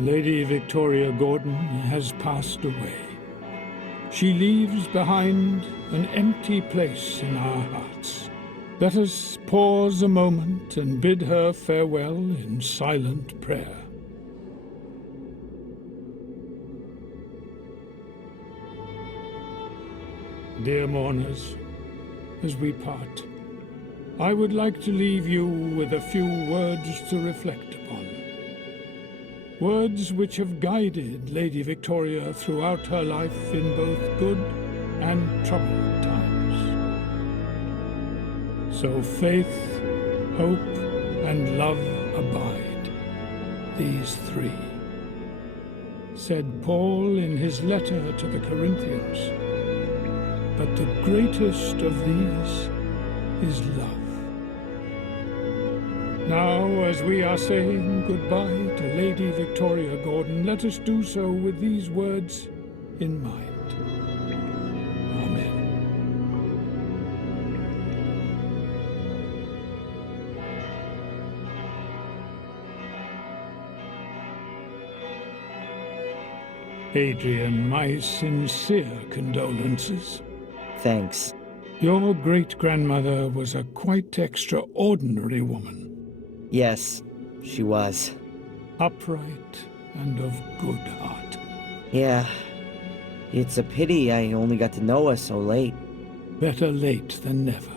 Lady Victoria Gordon has passed away. She leaves behind an empty place in our hearts. Let us pause a moment and bid her farewell in silent prayer. Dear mourners, as we part, I would like to leave you with a few words to reflect upon. Words which have guided Lady Victoria throughout her life in both good and troubled times. So faith, hope, and love abide, these three, said Paul in his letter to the Corinthians. But the greatest of these is love. Now, as we are saying goodbye to Lady Victoria Gordon, let us do so with these words in mind. Amen. Adrian, my sincere condolences. Thanks. Your great-grandmother was a quite extraordinary woman. Yes, she was. Upright and of good heart. Yeah. It's a pity I only got to know her so late. Better late than never.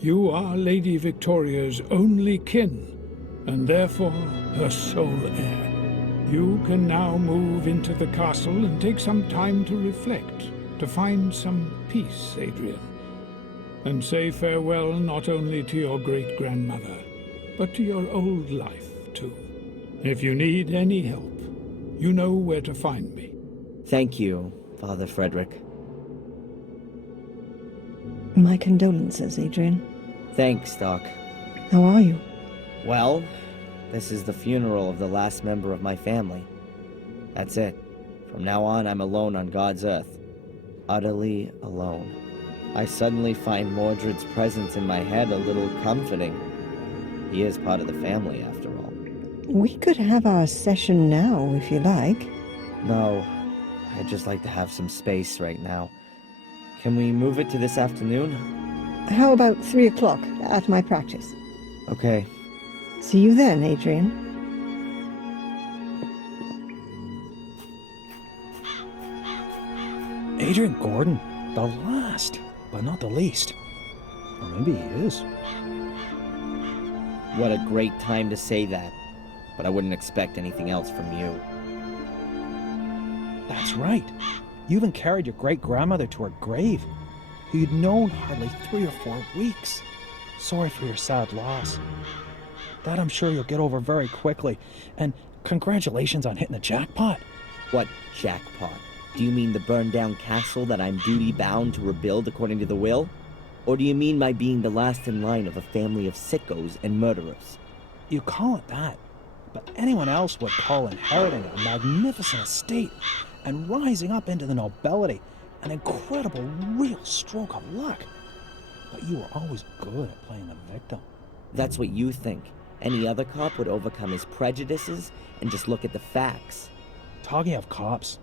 You are Lady Victoria's only kin, and therefore her sole heir. You can now move into the castle and take some time to reflect, to find some peace, Adrian. And say farewell not only to your great-grandmother, but to your old life, too. If you need any help, you know where to find me. Thank you, Father Frederick. My condolences, Adrian. Thanks, Doc. How are you? Well, this is the funeral of the last member of my family. That's it. From now on, I'm alone on God's earth. Utterly alone. I suddenly find Mordred's presence in my head a little comforting. He is part of the family, after all. We could have our session now, if you like. No, I'd just like to have some space right now. Can we move it to this afternoon? How about 3 o'clock at my practice? Okay. See you then, Adrian. Adrian Gordon, the last, but not the least. Or maybe he is. What a great time to say that. But I wouldn't expect anything else from you. That's right. You even carried your great-grandmother to her grave, who you'd known hardly 3 or 4 weeks. Sorry for your sad loss. That I'm sure you'll get over very quickly. And congratulations on hitting the jackpot. What jackpot? Do you mean the burned-down castle that I'm duty-bound to rebuild according to the will? Or do you mean my being the last in line of a family of sickos and murderers? You call it that, but anyone else would call inheriting a magnificent estate and rising up into the nobility an incredible, real stroke of luck. But you were always good at playing the victim. That's what you think. Any other cop would overcome his prejudices and just look at the facts. Talking of cops,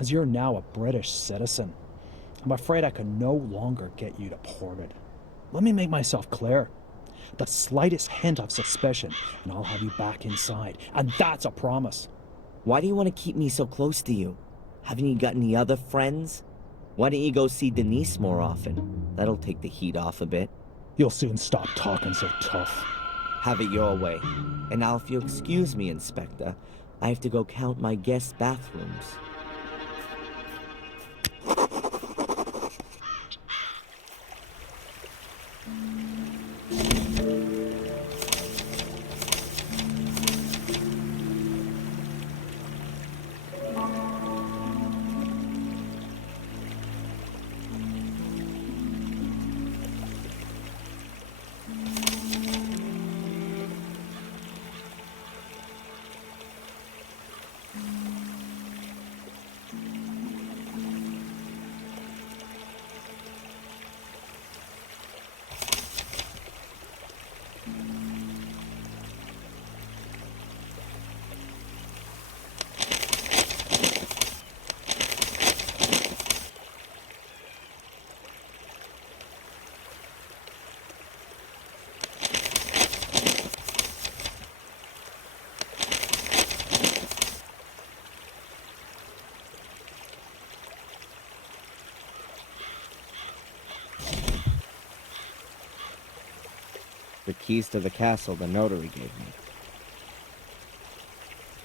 as you're now a British citizen, I'm afraid I can no longer get you deported. Let me make myself clear. The slightest hint of suspicion, and I'll have you back inside. And that's a promise. Why do you want to keep me so close to you? Haven't you got any other friends? Why don't you go see Denise more often? That'll take the heat off a bit. You'll soon stop talking so tough. Have it your way. And now if you'll excuse me, Inspector, I have to go count my guest bathrooms. the keys to the castle the notary gave me.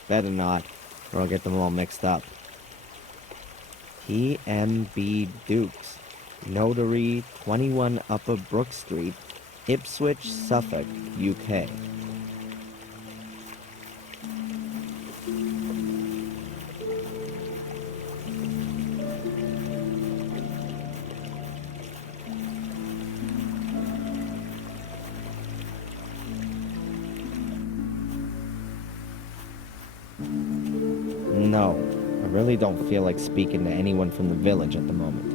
Better not, or I'll get them all mixed up. P.M.B. Dukes, Notary, 21 Upper Brook Street, Ipswich, Suffolk, UK. No, I really don't feel like speaking to anyone from the village at the moment.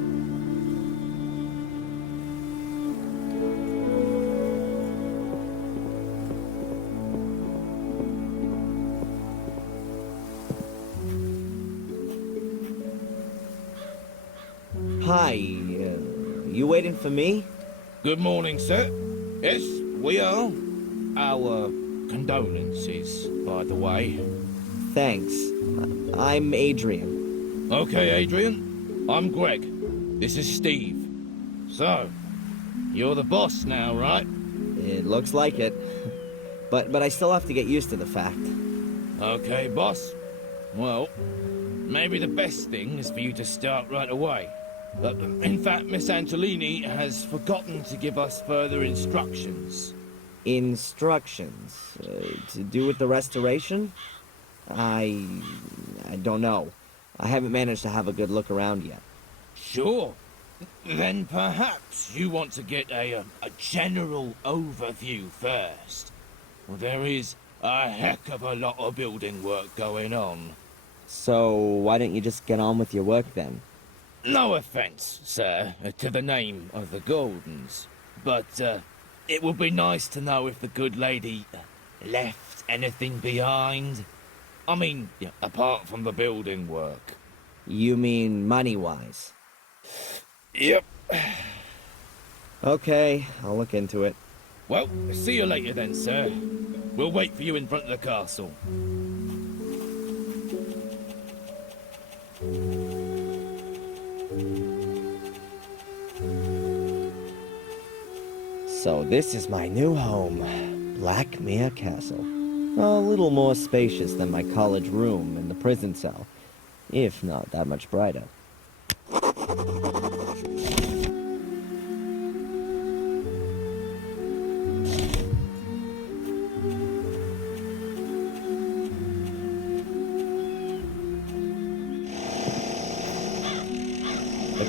Hi, you waiting for me? Good morning, sir. Yes, we are. Our condolences, by the way. Thanks. I'm Adrian. Okay, Adrian. I'm Greg. This is Steve. So, you're the boss now, right? It looks like it. But I still have to get used to the fact. Okay, boss. Well, maybe the best thing is for you to start right away. But, in fact, Miss Antolini has forgotten to give us further instructions. Instructions? To do with the restoration? I don't know. I haven't managed to have a good look around yet. Sure. Then perhaps you want to get a general overview first. Well, there is a heck of a lot of building work going on. So, why don't you just get on with your work then? No offense, sir, to the name of the Goldens, but it would be nice to know if the good lady left anything behind. I mean, apart from the building work. You mean money-wise? Yep. Okay, I'll look into it. Well, see you later then, sir. We'll wait for you in front of the castle. So this is my new home, Blackmere Castle. A little more spacious than my college room and the prison cell, if not that much brighter. The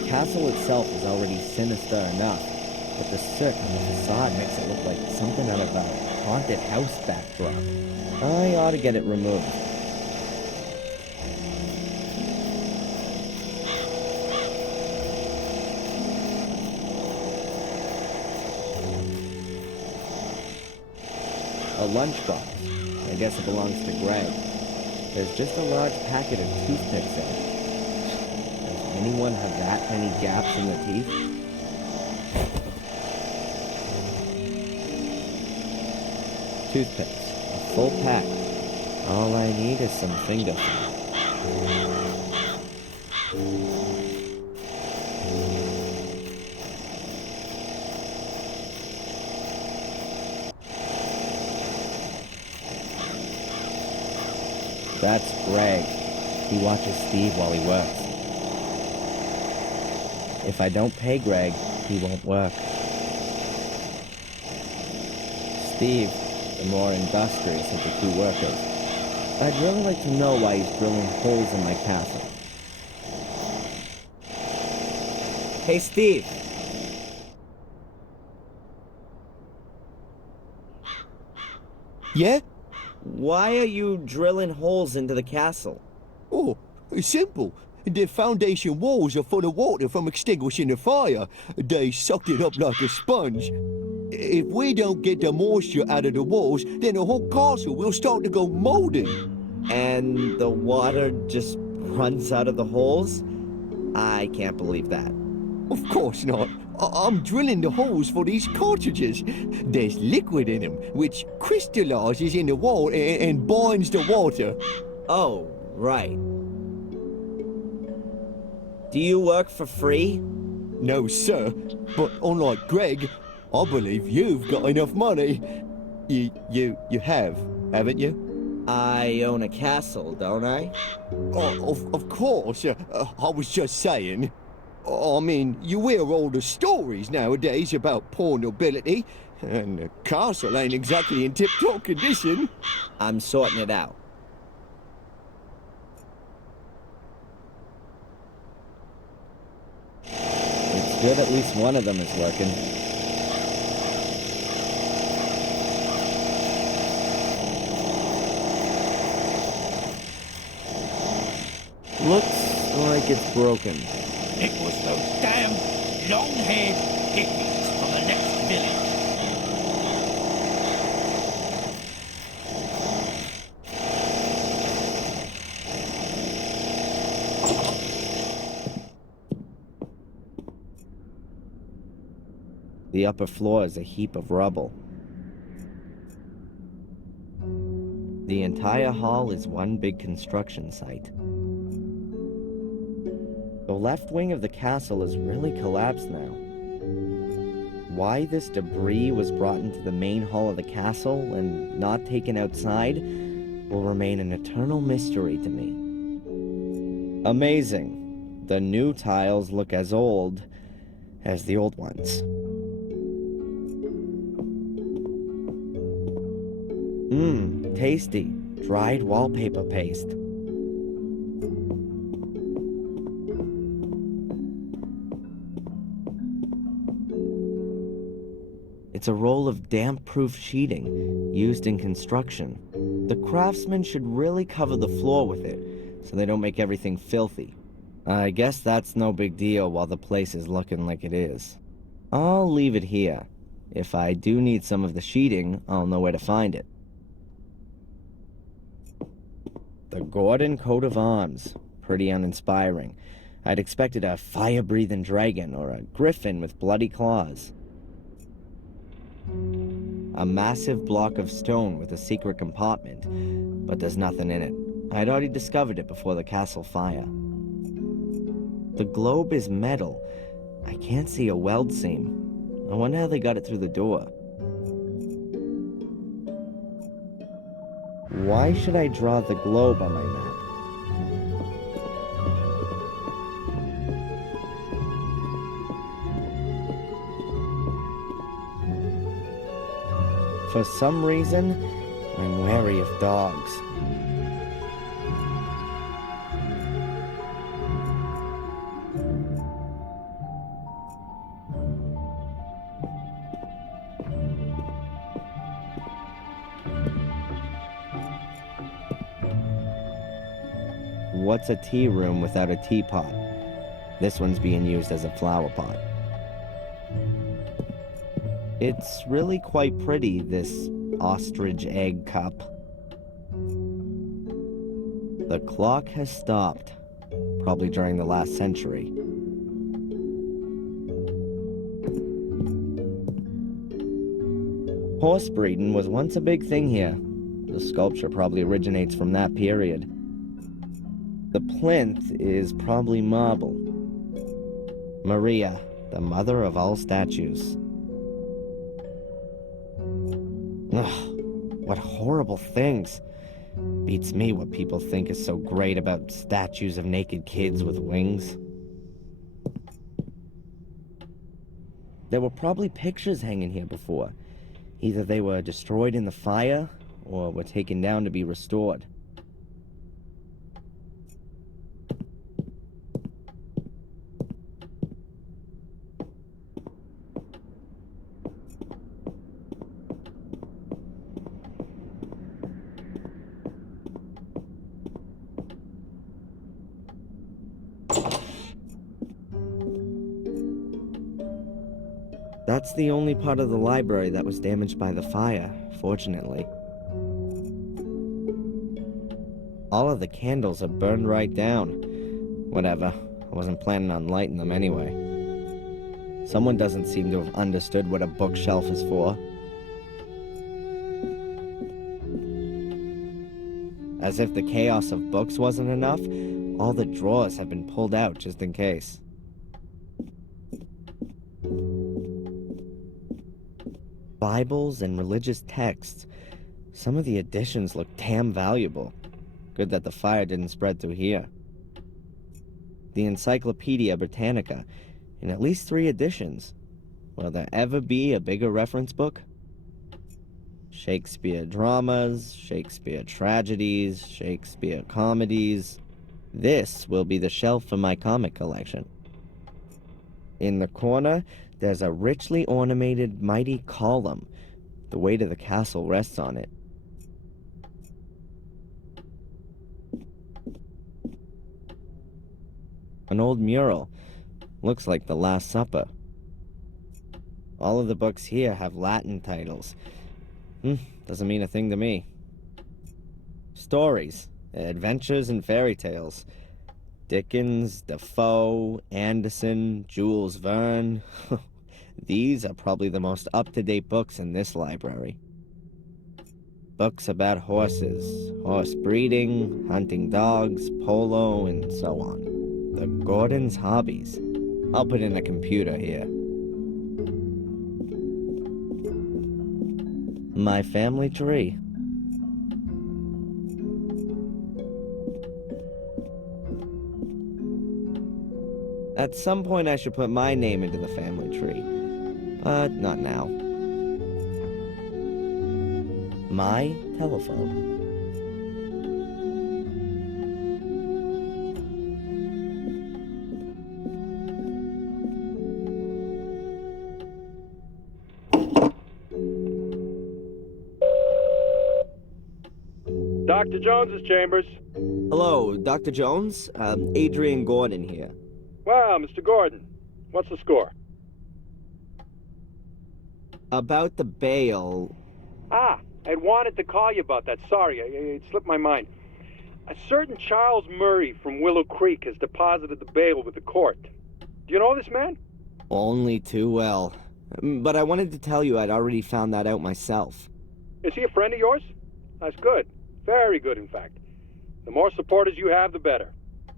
castle itself is already sinister enough, but the soot on the facade makes it look like something out of a haunted house backdrop. I ought to get it removed. A lunchbox. I guess it belongs to Greg. There's just a large packet of toothpicks in it. Does anyone have that many gaps in their teeth? Toothpicks. A full pack. All I need is some finger food. That's Greg. He watches Steve while he works. If I don't pay Greg, he won't work. Steve, the more industrious of the two workers. I'd really like to know why he's drilling holes in my castle. Hey, Steve! Yeah? Why are you drilling holes into the castle? Oh, it's simple. The foundation walls are full of water from extinguishing the fire. They sucked it up like a sponge. If we don't get the moisture out of the walls, then the whole castle will start to go moldy. And the water just runs out of the holes? I can't believe that. Of course not. I'm drilling the holes for these cartridges. There's liquid in them, which crystallizes in the wall and binds the water. Oh, right. Do you work for free? No, sir. But unlike Greg, I believe you've got enough money. You have, haven't you? I own a castle, don't I? Oh, of course. I was just saying. I mean, you hear all the stories nowadays about poor nobility, and the castle ain't exactly in tip-top condition. I'm sorting it out. It's good at least one of them is working. Looks like it's broken. It was those damn long-haired hippies from the next village. The upper floor is a heap of rubble. The entire hall is one big construction site. The left wing of the castle is really collapsed now. Why this debris was brought into the main hall of the castle and not taken outside will remain an eternal mystery to me. Amazing. The new tiles look as old as the old ones. Tasty. Dried wallpaper paste. It's a roll of damp-proof sheeting used in construction. The craftsmen should really cover the floor with it so they don't make everything filthy. I guess that's no big deal while the place is looking like it is. I'll leave it here. If I do need some of the sheeting, I'll know where to find it. The Gordon coat of arms. Pretty uninspiring. I'd expected a fire-breathing dragon or a griffin with bloody claws. A massive block of stone with a secret compartment, but there's nothing in it. I'd already discovered it before the castle fire. The globe is metal. I can't see a weld seam. I wonder how they got it through the door. Why should I draw the globe on my map? For some reason, I'm wary of dogs. What's a tea room without a teapot? This one's being used as a flower pot. It's really quite pretty, this ostrich egg cup. The clock has stopped, probably during the last century. Horse breeding was once a big thing here. The sculpture probably originates from that period. The plinth is probably marble. Maria, the mother of all statues. Ugh, what horrible things. Beats me what people think is so great about statues of naked kids with wings. There were probably pictures hanging here before. Either they were destroyed in the fire, or were taken down to be restored. That's the only part of the library that was damaged by the fire, fortunately. All of the candles are burned right down. Whatever, I wasn't planning on lighting them anyway. Someone doesn't seem to have understood what a bookshelf is for. As if the chaos of books wasn't enough, all the drawers have been pulled out just in case. Bibles and religious texts. Some of the editions look damn valuable. Good that the fire didn't spread through here. The Encyclopedia Britannica, in at least 3 editions. Will there ever be a bigger reference book? Shakespeare dramas, Shakespeare tragedies, Shakespeare comedies. This will be the shelf for my comic collection. In the corner, there's a richly ornamented mighty column. The weight of the castle rests on it. An old mural. Looks like The Last Supper. All of the books here have Latin titles. Doesn't mean a thing to me. Stories, adventures, and fairy tales. Dickens, Defoe, Anderson, Jules Verne. These are probably the most up-to-date books in this library. Books about horses, horse breeding, hunting dogs, polo, and so on. The Gordons' hobbies. I'll put in a computer here. My family tree. At some point I should put my name into the family tree. But not now. My telephone. Dr. Jones's chambers. Hello, Dr. Jones? Adrian Gordon here. Wow, Mr. Gordon. What's the score? About the bail. I had wanted to call you about that. Sorry, it slipped my mind. A certain Charles Murray from Willow Creek has deposited the bail with the court. Do you know this man? Only too well. But I wanted to tell you I'd already found that out myself. Is he a friend of yours? That's good. Very good, in fact. The more supporters you have, the better.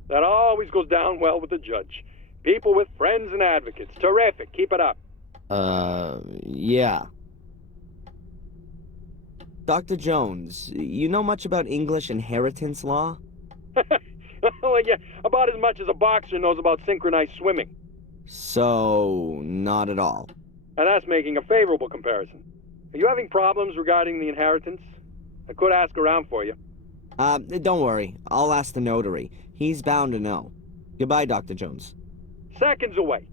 That always goes down well with the judge. People with friends and advocates. Terrific. Keep it up. Yeah. Dr. Jones, you know much about English inheritance law? Well, yeah, about as much as a boxer knows about synchronized swimming. So, not at all. And that's making a favorable comparison. Are you having problems regarding the inheritance? I could ask around for you. Don't worry. I'll ask the notary. He's bound to know. Goodbye, Dr. Jones. Seconds away.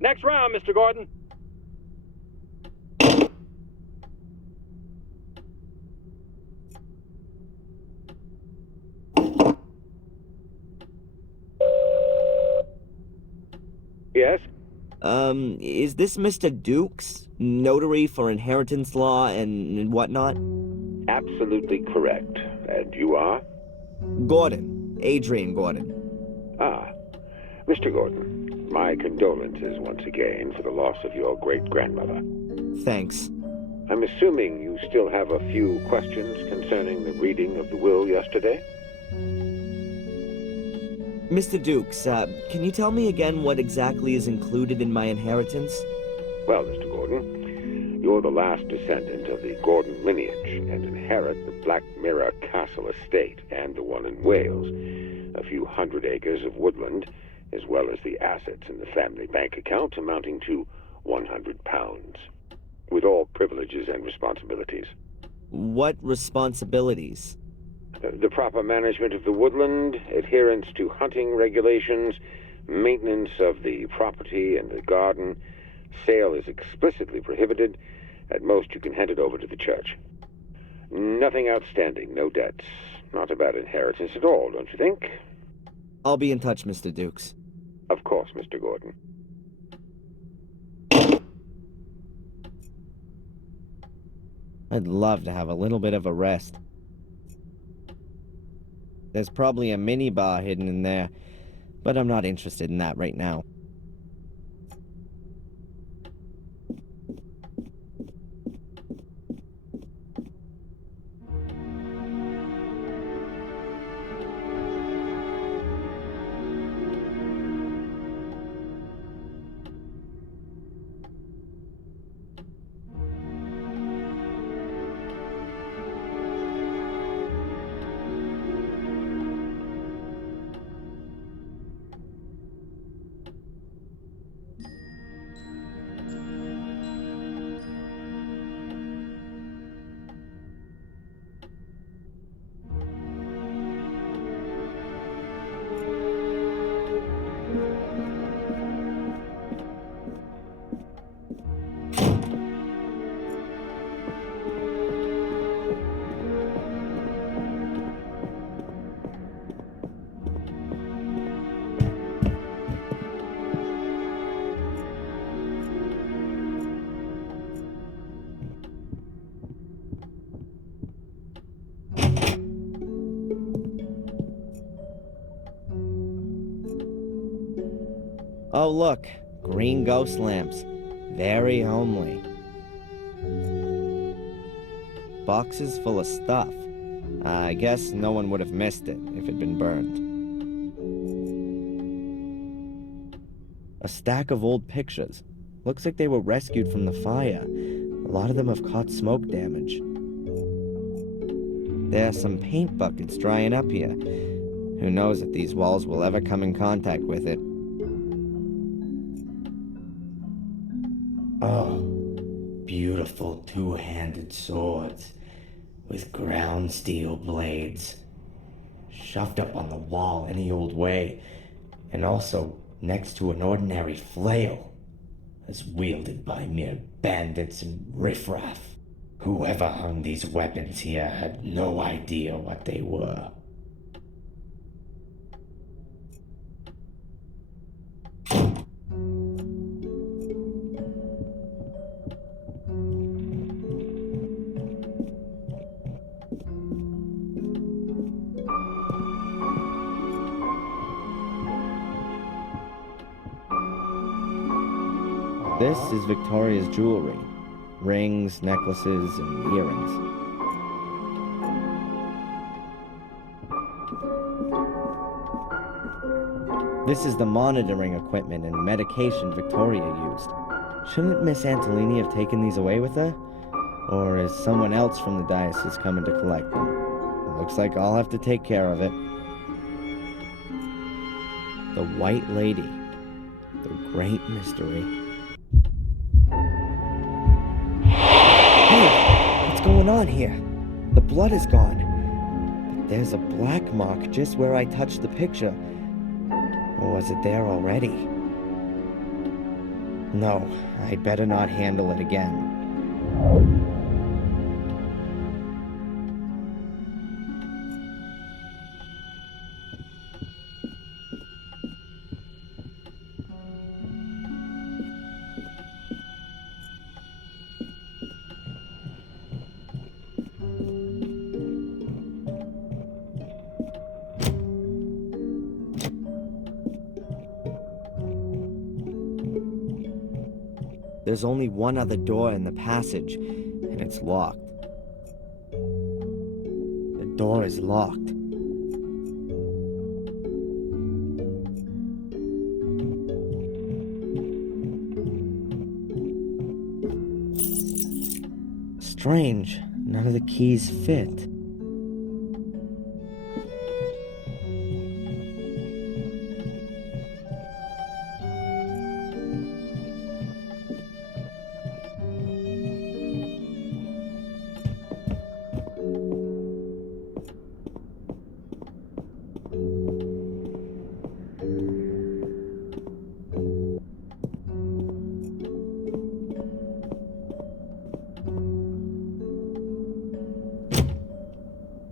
Next round, Mr. Gordon. Yes? Is this Mr. Dukes? Notary for inheritance law and whatnot? Absolutely correct. And you are? Gordon. Adrian Gordon. Ah, Mr. Gordon, my condolences once again for the loss of your great-grandmother. Thanks. I'm assuming you still have a few questions concerning the reading of the will yesterday? Mr. Dukes, can you tell me again what exactly is included in my inheritance? Well, Mr. Gordon, you're the last descendant of the Gordon lineage and inherit the Black Mirror Castle estate and the one in Wales, a few hundred acres of woodland, as well as the assets in the family bank account amounting to £100, with all privileges and responsibilities. What responsibilities? The proper management of the woodland, adherence to hunting regulations, maintenance of the property and the garden. Sale is explicitly prohibited. At most, you can hand it over to the church. Nothing outstanding, no debts. Not a bad inheritance at all, don't you think? I'll be in touch, Mr. Dukes. Of course, Mr. Gordon. I'd love to have a little bit of a rest. There's probably a minibar hidden in there, but I'm not interested in that right now. Oh, look. Green ghost lamps. Very homely. Boxes full of stuff. I guess no one would have missed it if it'd been burned. A stack of old pictures. Looks like they were rescued from the fire. A lot of them have caught smoke damage. There are some paint buckets drying up here. Who knows if these walls will ever come in contact with it. Oh, beautiful two-handed swords with ground steel blades, shoved up on the wall any old way, and also next to an ordinary flail, as wielded by mere bandits and riffraff. Whoever hung these weapons here had no idea what they were. This is Victoria's jewelry. Rings, necklaces, and earrings. This is the monitoring equipment and medication Victoria used. Shouldn't Miss Antolini have taken these away with her? Or is someone else from the diocese coming to collect them? It looks like I'll have to take care of it. The White Lady. The great mystery. Hey, what's going on here? The blood is gone. But there's a black mark just where I touched the picture. Or was it there already? No, I'd better not handle it again. There's only one other door in the passage, and it's locked. The door is locked. Strange, none of the keys fit.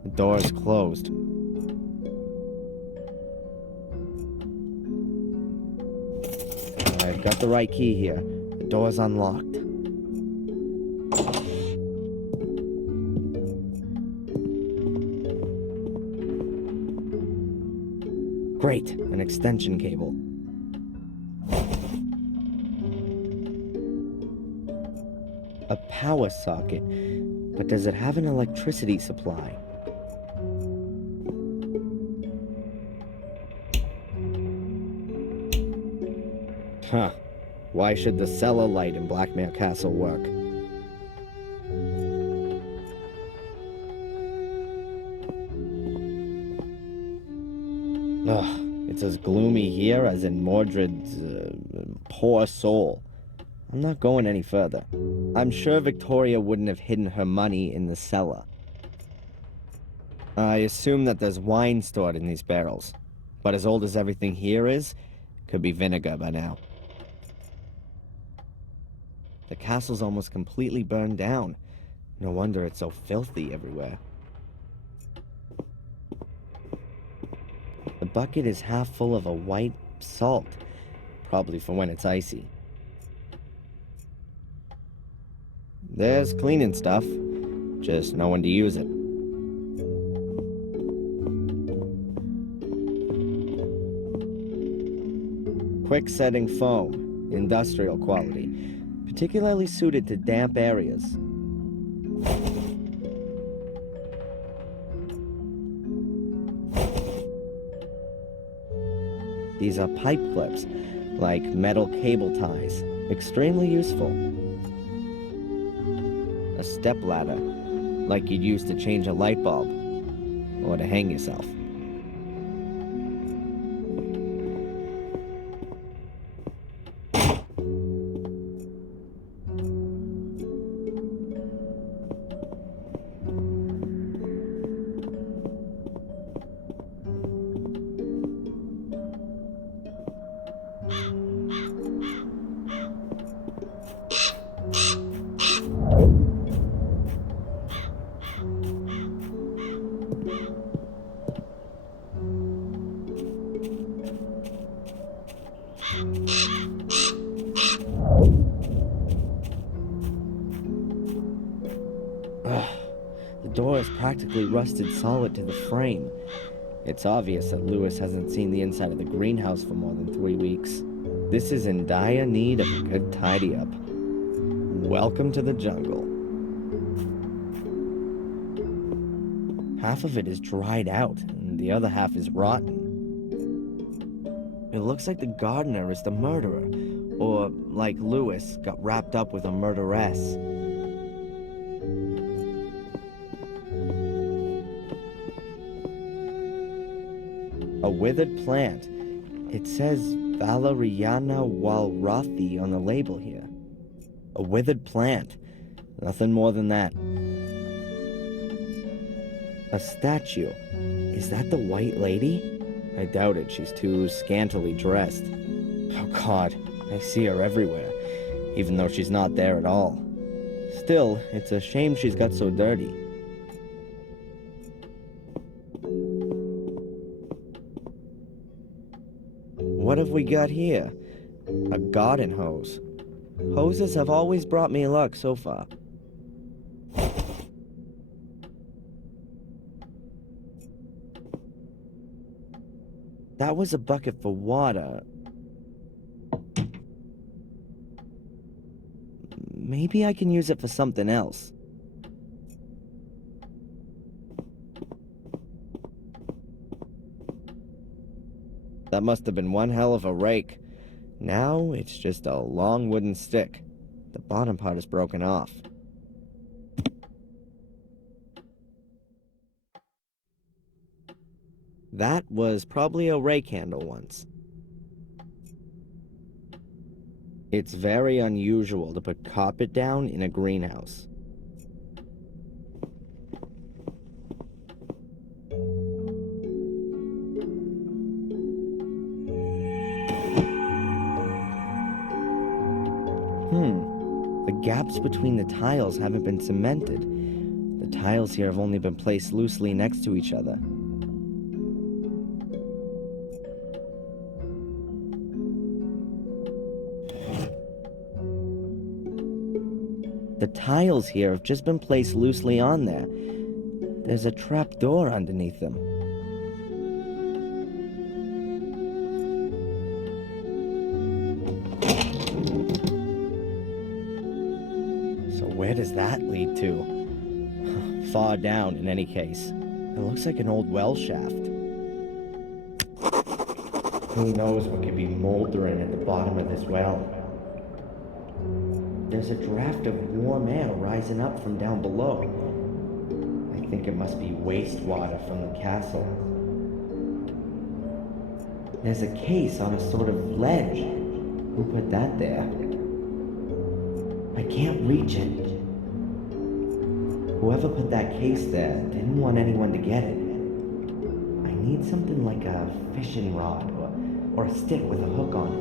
The door is closed. I've got the right key here. The door's unlocked. Great, an extension cable. A power socket, but does it have an electricity supply? Huh. Why should the cellar light in Blackmare Castle work? Ugh, it's as gloomy here as in Mordred's poor soul. I'm not going any further. I'm sure Victoria wouldn't have hidden her money in the cellar. I assume that there's wine stored in these barrels, but as old as everything here is, could be vinegar by now. The castle's almost completely burned down. No wonder it's so filthy everywhere. The bucket is half full of a white salt, probably for when it's icy. There's cleaning stuff, just no one to use it. Quick-setting foam, industrial quality, particularly suited to damp areas. These are pipe clips, like metal cable ties, extremely useful. A step ladder, like you'd use to change a light bulb, or to hang yourself. The door is practically rusted solid to the frame. It's obvious that Lewis hasn't seen the inside of the greenhouse for more than 3 weeks. This is in dire need of a good tidy-up. Welcome to the jungle. Half of it is dried out, and the other half is rotten. It looks like the gardener is the murderer, or, like Lewis, got wrapped up with a murderess. A withered plant. It says Valeriana walrathi on the label here. A withered plant. Nothing more than that. A statue. Is that the White Lady? I doubt it. She's too scantily dressed. Oh God, I see her everywhere, even though she's not there at all. Still, it's a shame she's got so dirty. What have we got here? A garden hose. Hoses have always brought me luck so far. That was a bucket for water. Maybe I can use it for something else. That must have been one hell of a rake. Now it's just a long wooden stick. The bottom part is broken off. That was probably a rake handle once. It's very unusual to put carpet down in a greenhouse. The gaps between the tiles haven't been cemented. The tiles here have only been placed loosely next to each other. The tiles here have just been placed loosely on there. There's a trap door underneath them. So where does that lead to? Far down, in any case. It looks like an old well shaft. Who knows what could be moldering at the bottom of this well? There's a draft of warm air rising up from down below. I think it must be wastewater from the castle. There's a case on a sort of ledge. Who put that there? I can't reach it. Whoever put that case there didn't want anyone to get it. I need something like a fishing rod or a stick with a hook on it.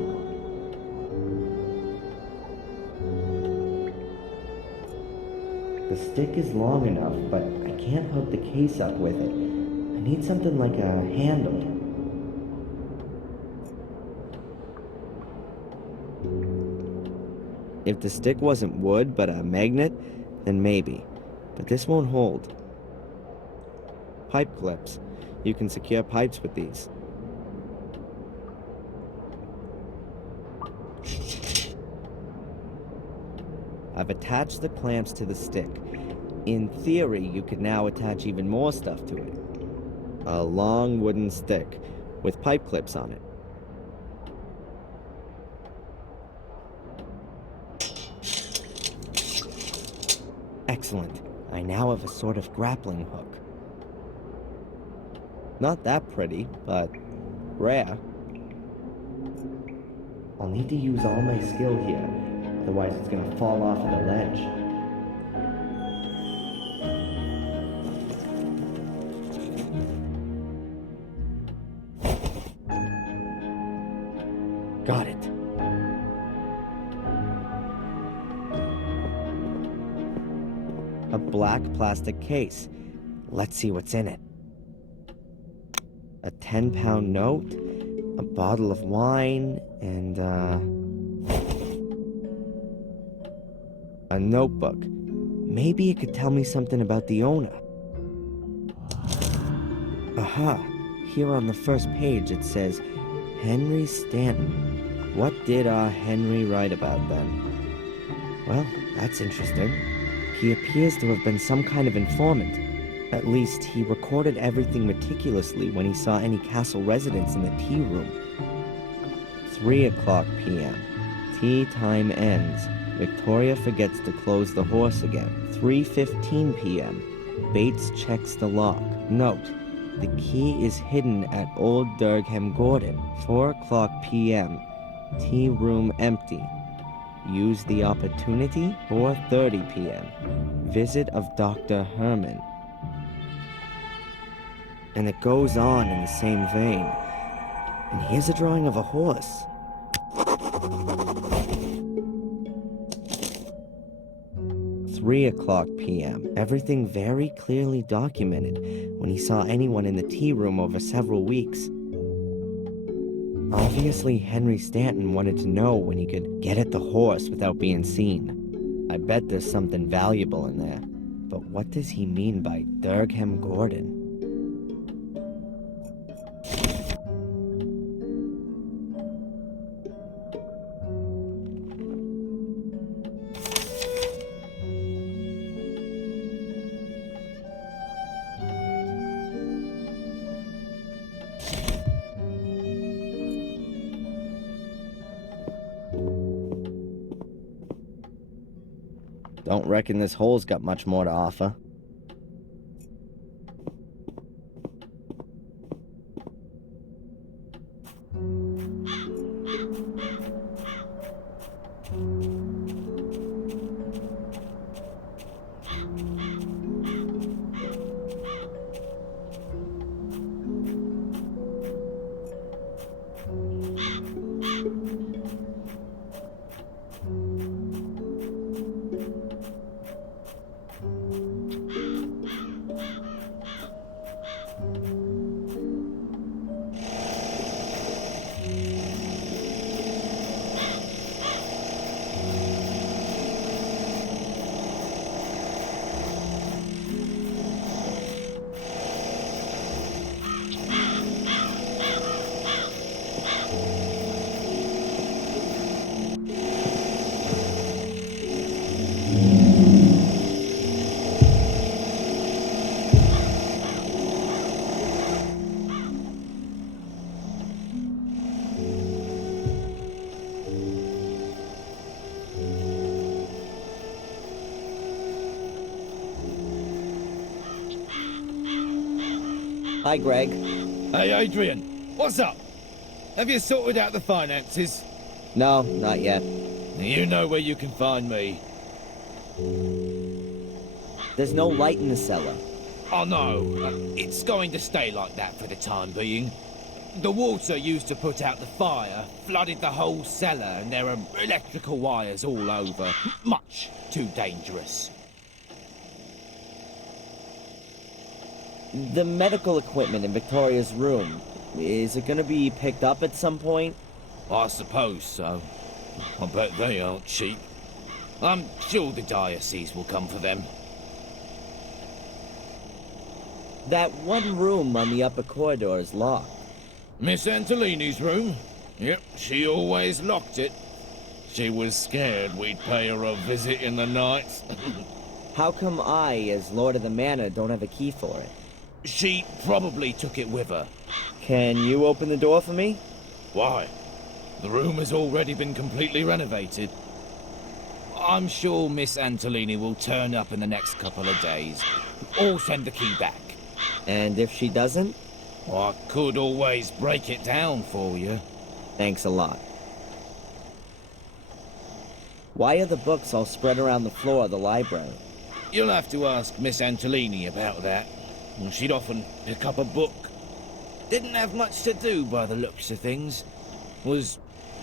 The stick is long enough, but I can't hook the case up with it. I need something like a handle. If the stick wasn't wood but a magnet, then maybe. But this won't hold. Pipe clips. You can secure pipes with these. I've attached the clamps to the stick. In theory, you could now attach even more stuff to it. A long wooden stick with pipe clips on it. Excellent. I now have a sort of grappling hook. Not that pretty, but rare. I'll need to use all my skill here, otherwise it's gonna fall off of the ledge. Got it. A black plastic case. Let's see what's in it. A 10-pound note, a bottle of wine, and, a notebook. Maybe it could tell me something about the owner. Aha! Here on the first page it says, Henry Stanton. What did our Henry write about then? Well, that's interesting. He appears to have been some kind of informant. At least, he recorded everything meticulously when he saw any castle residents in the tea room. 3 o'clock p.m. Tea time ends. Victoria forgets to close the horse again. 3:15 p.m. Bates checks the lock. Note, the key is hidden at Old Durgham Gordon. 4 o'clock p.m. Tea room empty. Use the opportunity. 4:30 p.m. Visit of Dr. Herman. And it goes on in the same vein. And here's a drawing of a horse. Three o'clock p.m. Everything very clearly documented when he saw anyone in the tea room over several weeks. Obviously, Henry Stanton wanted to know when he could get at the horse without being seen. I bet there's something valuable in there. But what does he mean by Durgham Gordon? Don't reckon this hole's got much more to offer. Hi, Greg. Hey, Adrian. What's up? Have you sorted out the finances? No, not yet. You know where you can find me. There's no light in the cellar. Oh no, it's going to stay like that for the time being. The water used to put out the fire flooded the whole cellar, and there are electrical wires all over. Much too dangerous. The medical equipment in Victoria's room, is it gonna be picked up at some point? I suppose so. I bet they aren't cheap. I'm sure the diocese will come for them. That one room on the upper corridor is locked. Miss Antolini's room? Yep, she always locked it. She was scared we'd pay her a visit in the night. How come I, as Lord of the Manor, don't have a key for it? She probably took it with her. Can you open the door for me? Why? The room has already been completely renovated. I'm sure Miss Antolini will turn up in the next couple of days, or send the key back. And if she doesn't? I could always break it down for you. Thanks a lot. Why are the books all spread around the floor of the library? You'll have to ask Miss Antolini about that. She'd often pick up a book. Didn't have much to do by the looks of things. Was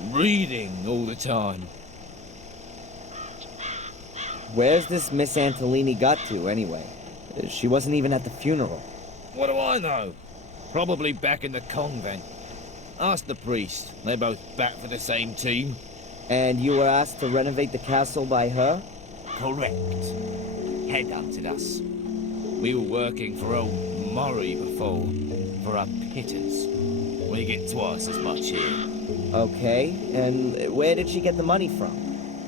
reading all the time. Where's this Miss Antolini got to, anyway? She wasn't even at the funeral. What do I know? Probably back in the convent. Ask the priest. They're both back for the same team. And you were asked to renovate the castle by her? Correct. Headhunted us. We were working for old Murray before, for a pittance. We get twice as much here. Okay, and where did she get the money from?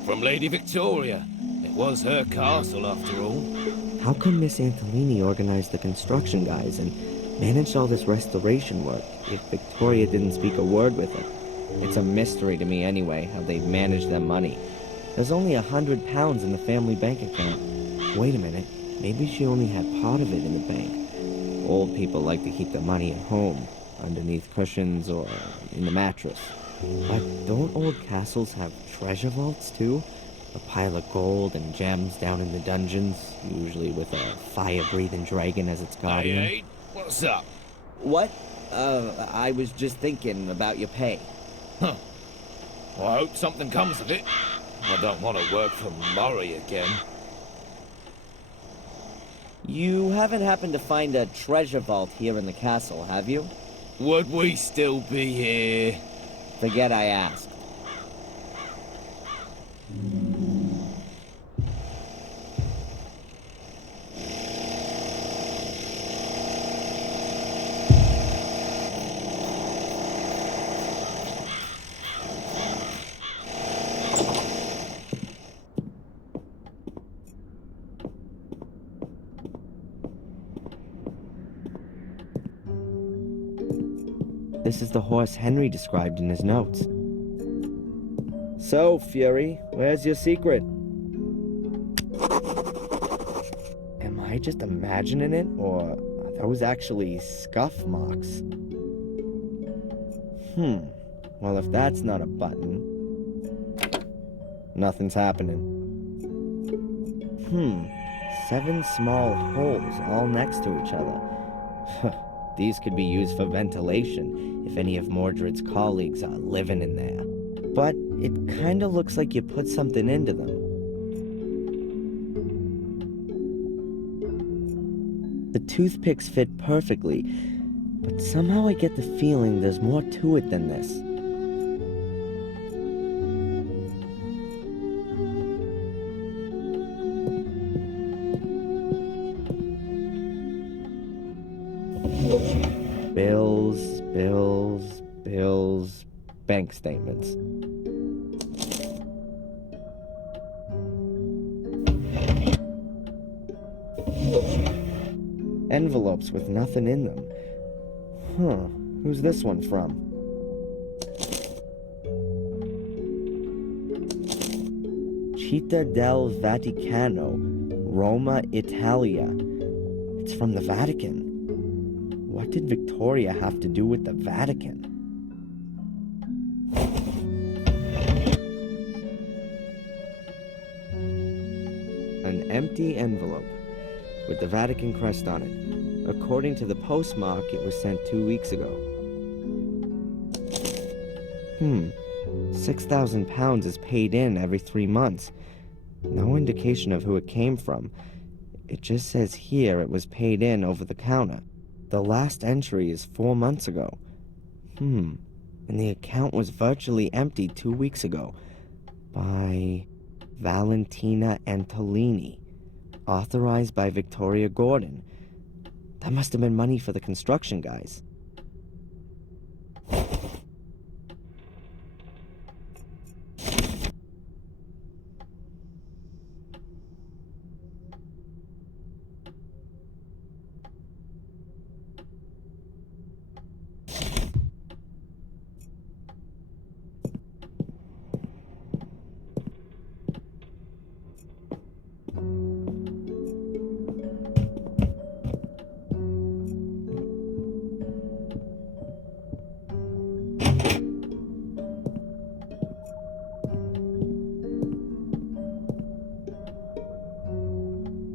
From Lady Victoria. It was her castle, after all. How come Miss Antolini organized the construction guys and managed all this restoration work if Victoria didn't speak a word with her? It's a mystery to me anyway, how they managed their money. There's only £100 in the family bank account. Wait a minute, maybe she only had part of it in the bank. Old people like to keep their money at home, underneath cushions or in the mattress. But don't old castles have treasure vaults too? A pile of gold and gems down in the dungeons, usually with a fire-breathing dragon as its guardian. Hey, what's up? What? I was just thinking about your pay. Huh. Well, I hope something comes of it. I don't want to work for Murray again. You haven't happened to find a treasure vault here in the castle, have you? Would we still be here? Forget I asked. This is the horse Henry described in his notes. So, Fury, where's your secret? Am I just imagining it, or are those actually scuff marks? Well, if that's not a button... Nothing's happening. 7 small holes all next to each other. These could be used for ventilation if any of Mordred's colleagues are living in there. But it kinda looks like you put something into them. The toothpicks fit perfectly, but somehow I get the feeling there's more to it than this. Bills, bank statements. Envelopes with nothing in them. Who's this one from? Città del Vaticano, Roma, Italia. It's from the Vatican. What did Victoria have to do with the Vatican? An empty envelope with the Vatican crest on it. According to the postmark, it was sent 2 weeks ago. £6,000 is paid in every 3 months. No indication of who it came from. It just says here it was paid in over the counter. The last entry is 4 months ago. And the account was virtually empty 2 weeks ago. By Valentina Antolini. Authorized by Victoria Gordon. That must have been money for the construction guys.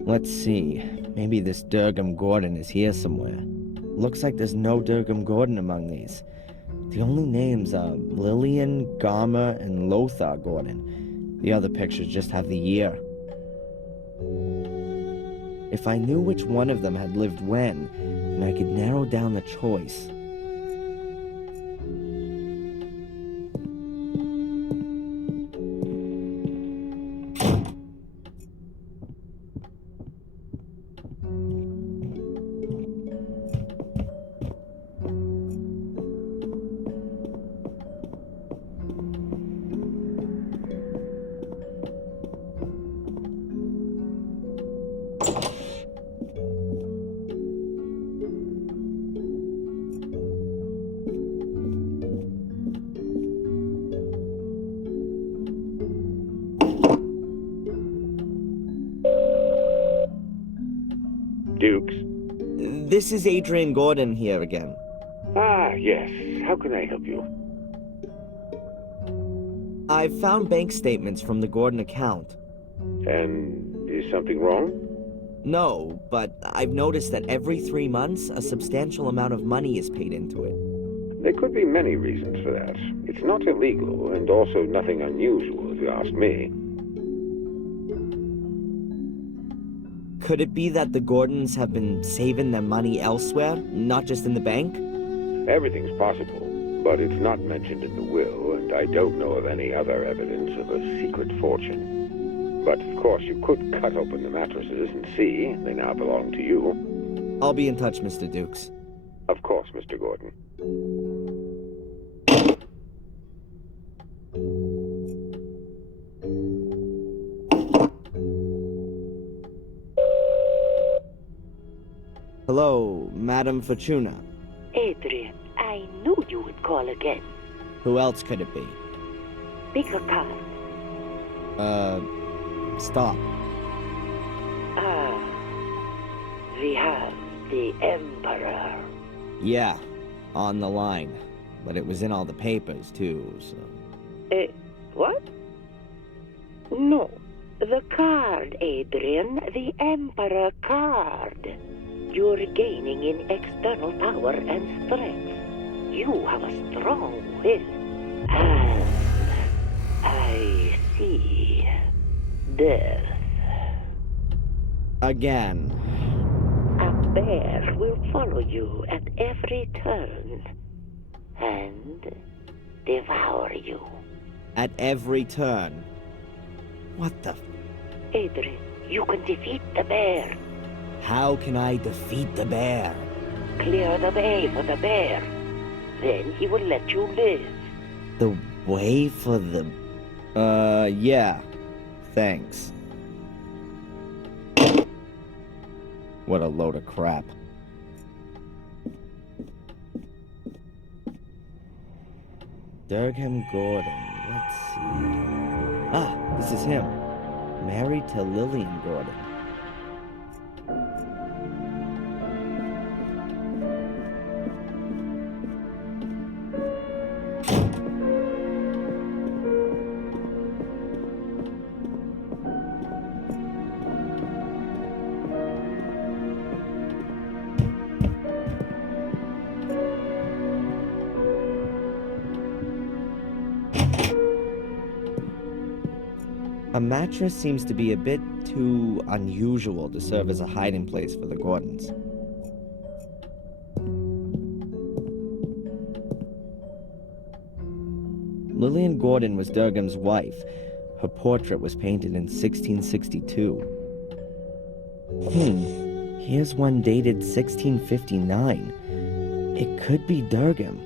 Let's see. Maybe this Durgam Gordon is here somewhere. Looks like there's no Durgam Gordon among these. The only names are Lillian, Garma, and Lothar Gordon. The other pictures just have the year. If I knew which one of them had lived when, then I could narrow down the choice. Dukes? This is Adrian Gordon here again. Ah, yes. How can I help you? I've found bank statements from the Gordon account. And is something wrong? No, but I've noticed that every 3 months, a substantial amount of money is paid into it. There could be many reasons for that. It's not illegal, and also nothing unusual, if you ask me. Could it be that the Gordons have been saving their money elsewhere, not just in the bank? Everything's possible, but it's not mentioned in the will, and I don't know of any other evidence of a secret fortune. But, of course, you could cut open the mattresses and see. They now belong to you. I'll be in touch, Mr. Dukes. Of course, Mr. Gordon. Hello, Madam Fortuna. Adrian, I knew you would call again. Who else could it be? Pick a card. Stop. Ah, we have the Emperor. Yeah, on the line. But it was in all the papers, too, so... What? No, the card, Adrian, the Emperor card. You're gaining in external power and strength. You have a strong will. And I see death. Again. A bear will follow you at every turn and devour you. At every turn. What the... Adrian, you can defeat the bear. How can I defeat the bear? Clear the way for the bear. Then he will let you live. The way for the... yeah. Thanks. What a load of crap. Durgam Gordon, let's see... Ah, this is him. Married to Lillian Gordon. A mattress seems to be a bit too unusual to serve as a hiding place for the Gordons. Lillian Gordon was Durgam's wife. Her portrait was painted in 1662. Here's one dated 1659. It could be Durgam.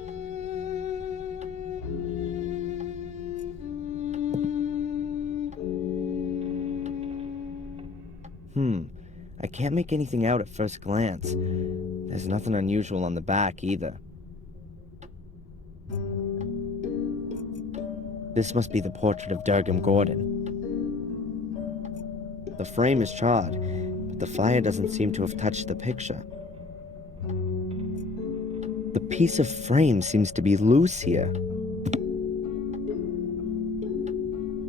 I can't make anything out at first glance. There's nothing unusual on the back either. This must be the portrait of Durgam Gordon. The frame is charred, but the fire doesn't seem to have touched the picture. The piece of frame seems to be loose here.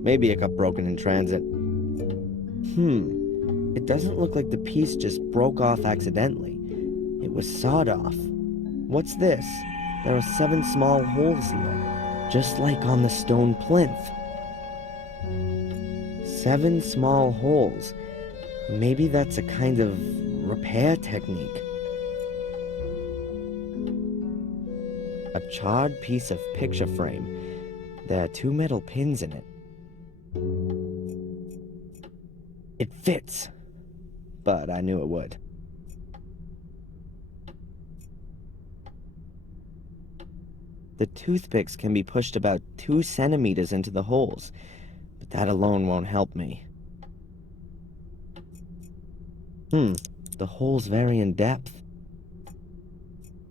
Maybe it got broken in transit. It doesn't look like the piece just broke off accidentally. It was sawed off. What's this? There are 7 small holes here, just like on the stone plinth. 7 small holes. Maybe that's a kind of repair technique. A charred piece of picture frame. There are 2 metal pins in it. It fits, but I knew it would. The toothpicks can be pushed about 2 centimeters into the holes, but that alone won't help me. The holes vary in depth.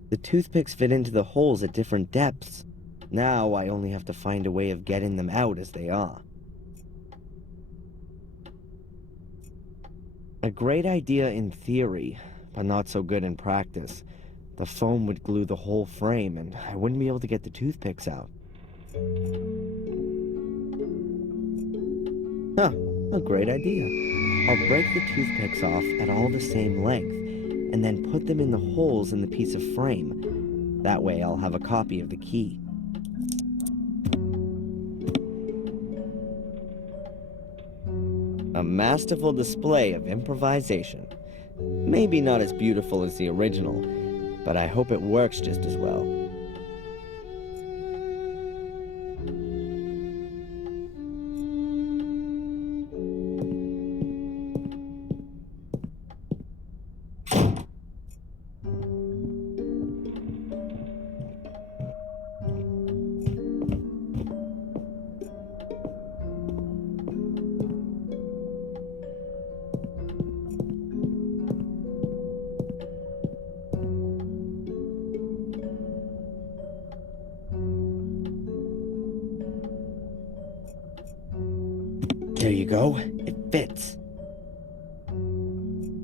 The toothpicks fit into the holes at different depths. Now I only have to find a way of getting them out as they are. A great idea in theory, but not so good in practice. The foam would glue the whole frame, and I wouldn't be able to get the toothpicks out. A great idea. I'll break the toothpicks off at all the same length, and then put them in the holes in the piece of frame. That way I'll have a copy of the key. A masterful display of improvisation. Maybe not as beautiful as the original, but I hope it works just as well. There you go. It fits.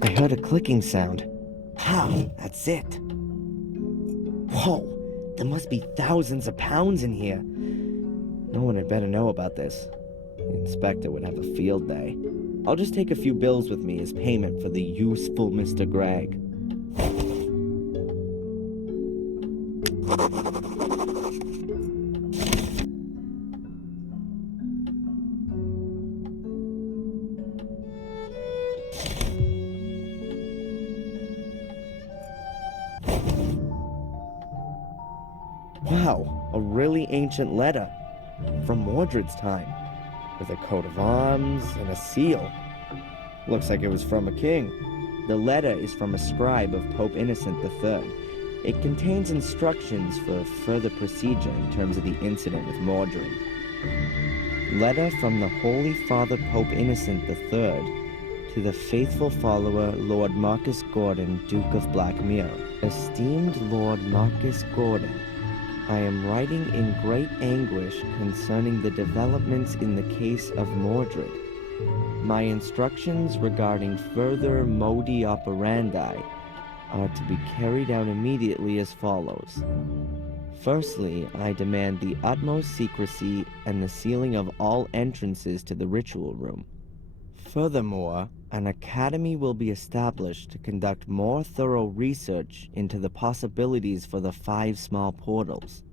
I heard a clicking sound. That's it. Whoa, there must be thousands of pounds in here. No one had better know about this. The inspector would have a field day. I'll just take a few bills with me as payment for the useful Mr. Gregg. Wow, a really ancient letter. From Mordred's time. With a coat of arms and a seal. Looks like it was from a king. The letter is from a scribe of Pope Innocent III. It contains instructions for further procedure in terms of the incident with Mordred. Letter from the Holy Father Pope Innocent III to the faithful follower Lord Marcus Gordon, Duke of Blackmere. Esteemed Lord Marcus Gordon, I am writing in great anguish concerning the developments in the case of Mordred. My instructions regarding further modi operandi are to be carried out immediately as follows. Firstly, I demand the utmost secrecy and the sealing of all entrances to the ritual room. Furthermore, an academy will be established to conduct more thorough research into the possibilities for the 5 small portals.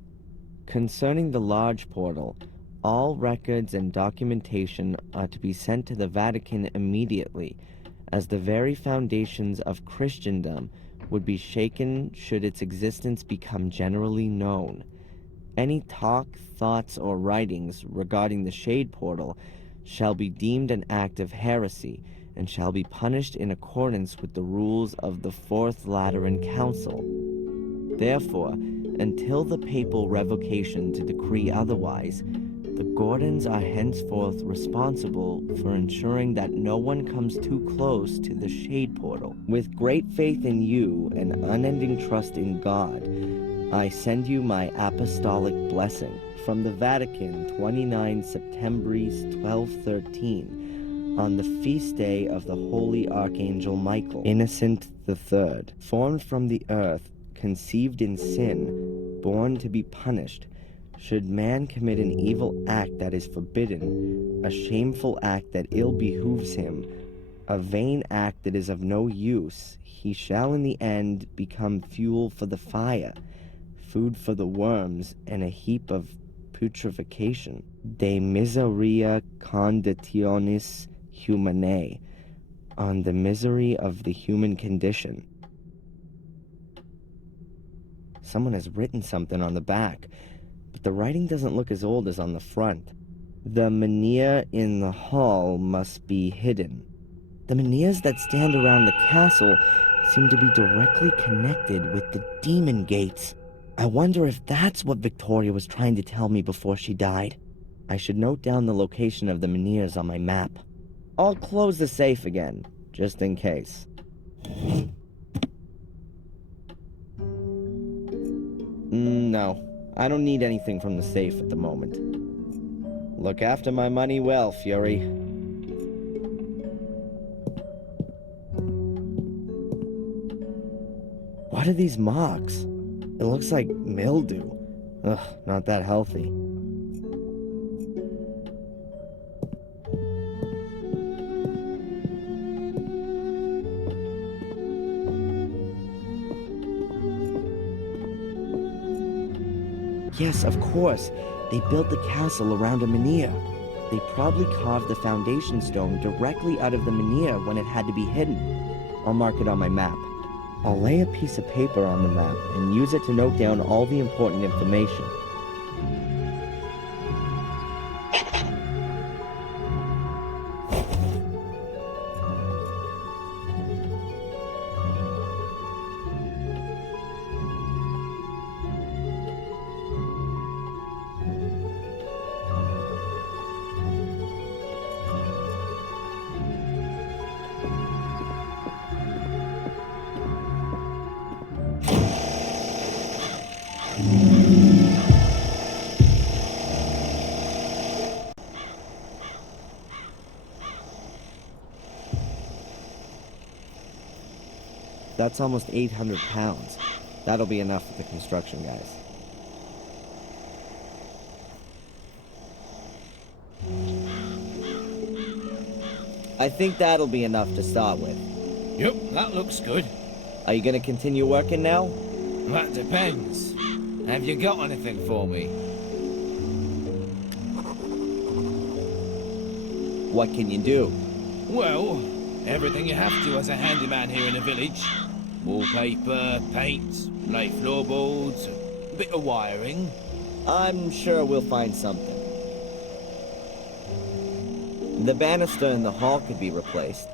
Concerning the large portal, all records and documentation are to be sent to the Vatican immediately, as the very foundations of Christendom would be shaken should its existence become generally known. Any talk, thoughts, or writings regarding the Shade Portal shall be deemed an act of heresy and shall be punished in accordance with the rules of the Fourth Lateran Council. Therefore, until the papal revocation to decree otherwise, the Gordons are henceforth responsible for ensuring that no one comes too close to the Shade Portal. With great faith in you and unending trust in God, I send you my apostolic blessing from the Vatican, 29 Septembris 1213, on the feast day of the Holy Archangel Michael, Innocent III, formed from the earth, conceived in sin, born to be punished. Should man commit an evil act that is forbidden, a shameful act that ill behooves him, A vain act that is of no use, he shall in the end become fuel for the fire, food for the worms, and a heap of putrefaction. De miseria conditionis humanae, on the misery of the human condition. Someone has written something on the back, but the writing doesn't look as old as on the front. The menhir in the hall must be hidden. The menhirs that stand around the castle seem to be directly connected with the demon gates. I wonder if that's what Victoria was trying to tell me before she died. I should note down the location of the menhirs on my map. I'll close the safe again, just in case. No, I don't need anything from the safe at the moment. Look after my money well, Fury. What are these marks? It looks like mildew. Ugh, not that healthy. Yes, of course. They built the castle around a menhir. They probably carved the foundation stone directly out of the menhir when it had to be hidden. I'll mark it on my map. I'll lay a piece of paper on the map and use it to note down all the important information. That's almost 800 pounds. That'll be enough for the construction guys. I think that'll be enough to start with. Yep, that looks good. Are you gonna continue working now? That depends. Have you got anything for me? What can you do? Well, everything you have to as a handyman here in the village. Wallpaper, paint, lay floorboards, a bit of wiring. I'm sure we'll find something. The banister in the hall could be replaced.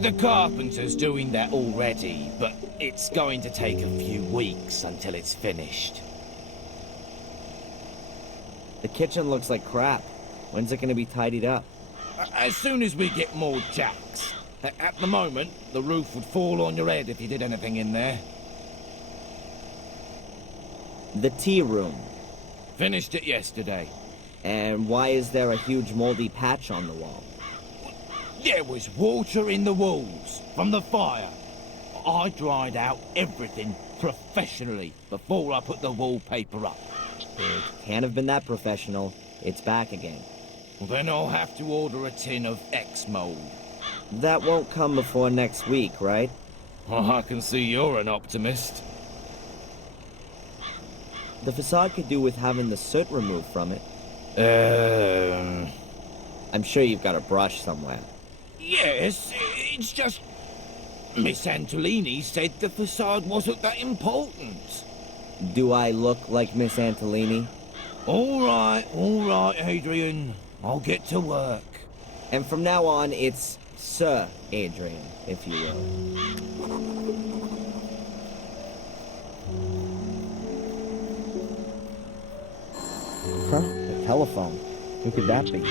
The carpenter's doing that already, but it's going to take a few weeks until it's finished. The kitchen looks like crap. When's it gonna be tidied up? As soon as we get more jacks. At the moment, the roof would fall on your head if you did anything in there. The tea room. Finished it yesterday. And why is there a huge moldy patch on the wall? There was water in the walls from the fire. I dried out everything professionally before I put the wallpaper up. It can't have been that professional. It's back again. Well, then I'll have to order a tin of X-mold. That won't come before next week, right? Oh, I can see you're an optimist. The facade could do with having the soot removed from it. I'm sure you've got a brush somewhere. Yes, it's just... Miss Antolini said the facade wasn't that important. Do I look like Miss Antolini? All right, Adrian. I'll get to work. And from now on, it's Sir Adrian, if you will. Huh? The telephone. Who could that be?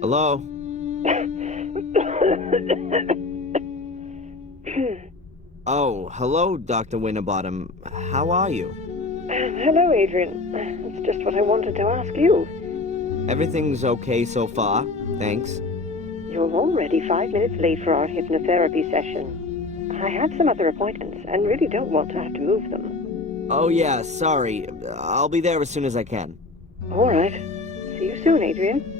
Hello? Oh, hello, Dr. Winterbottom. How are you? Hello, Adrian. It's just what I wanted to ask you. Everything's okay so far, thanks. You're already 5 minutes late for our hypnotherapy session. I had some other appointments and really don't want to have to move them. Oh yeah, sorry. I'll be there as soon as I can. All right. See you soon, Adrian.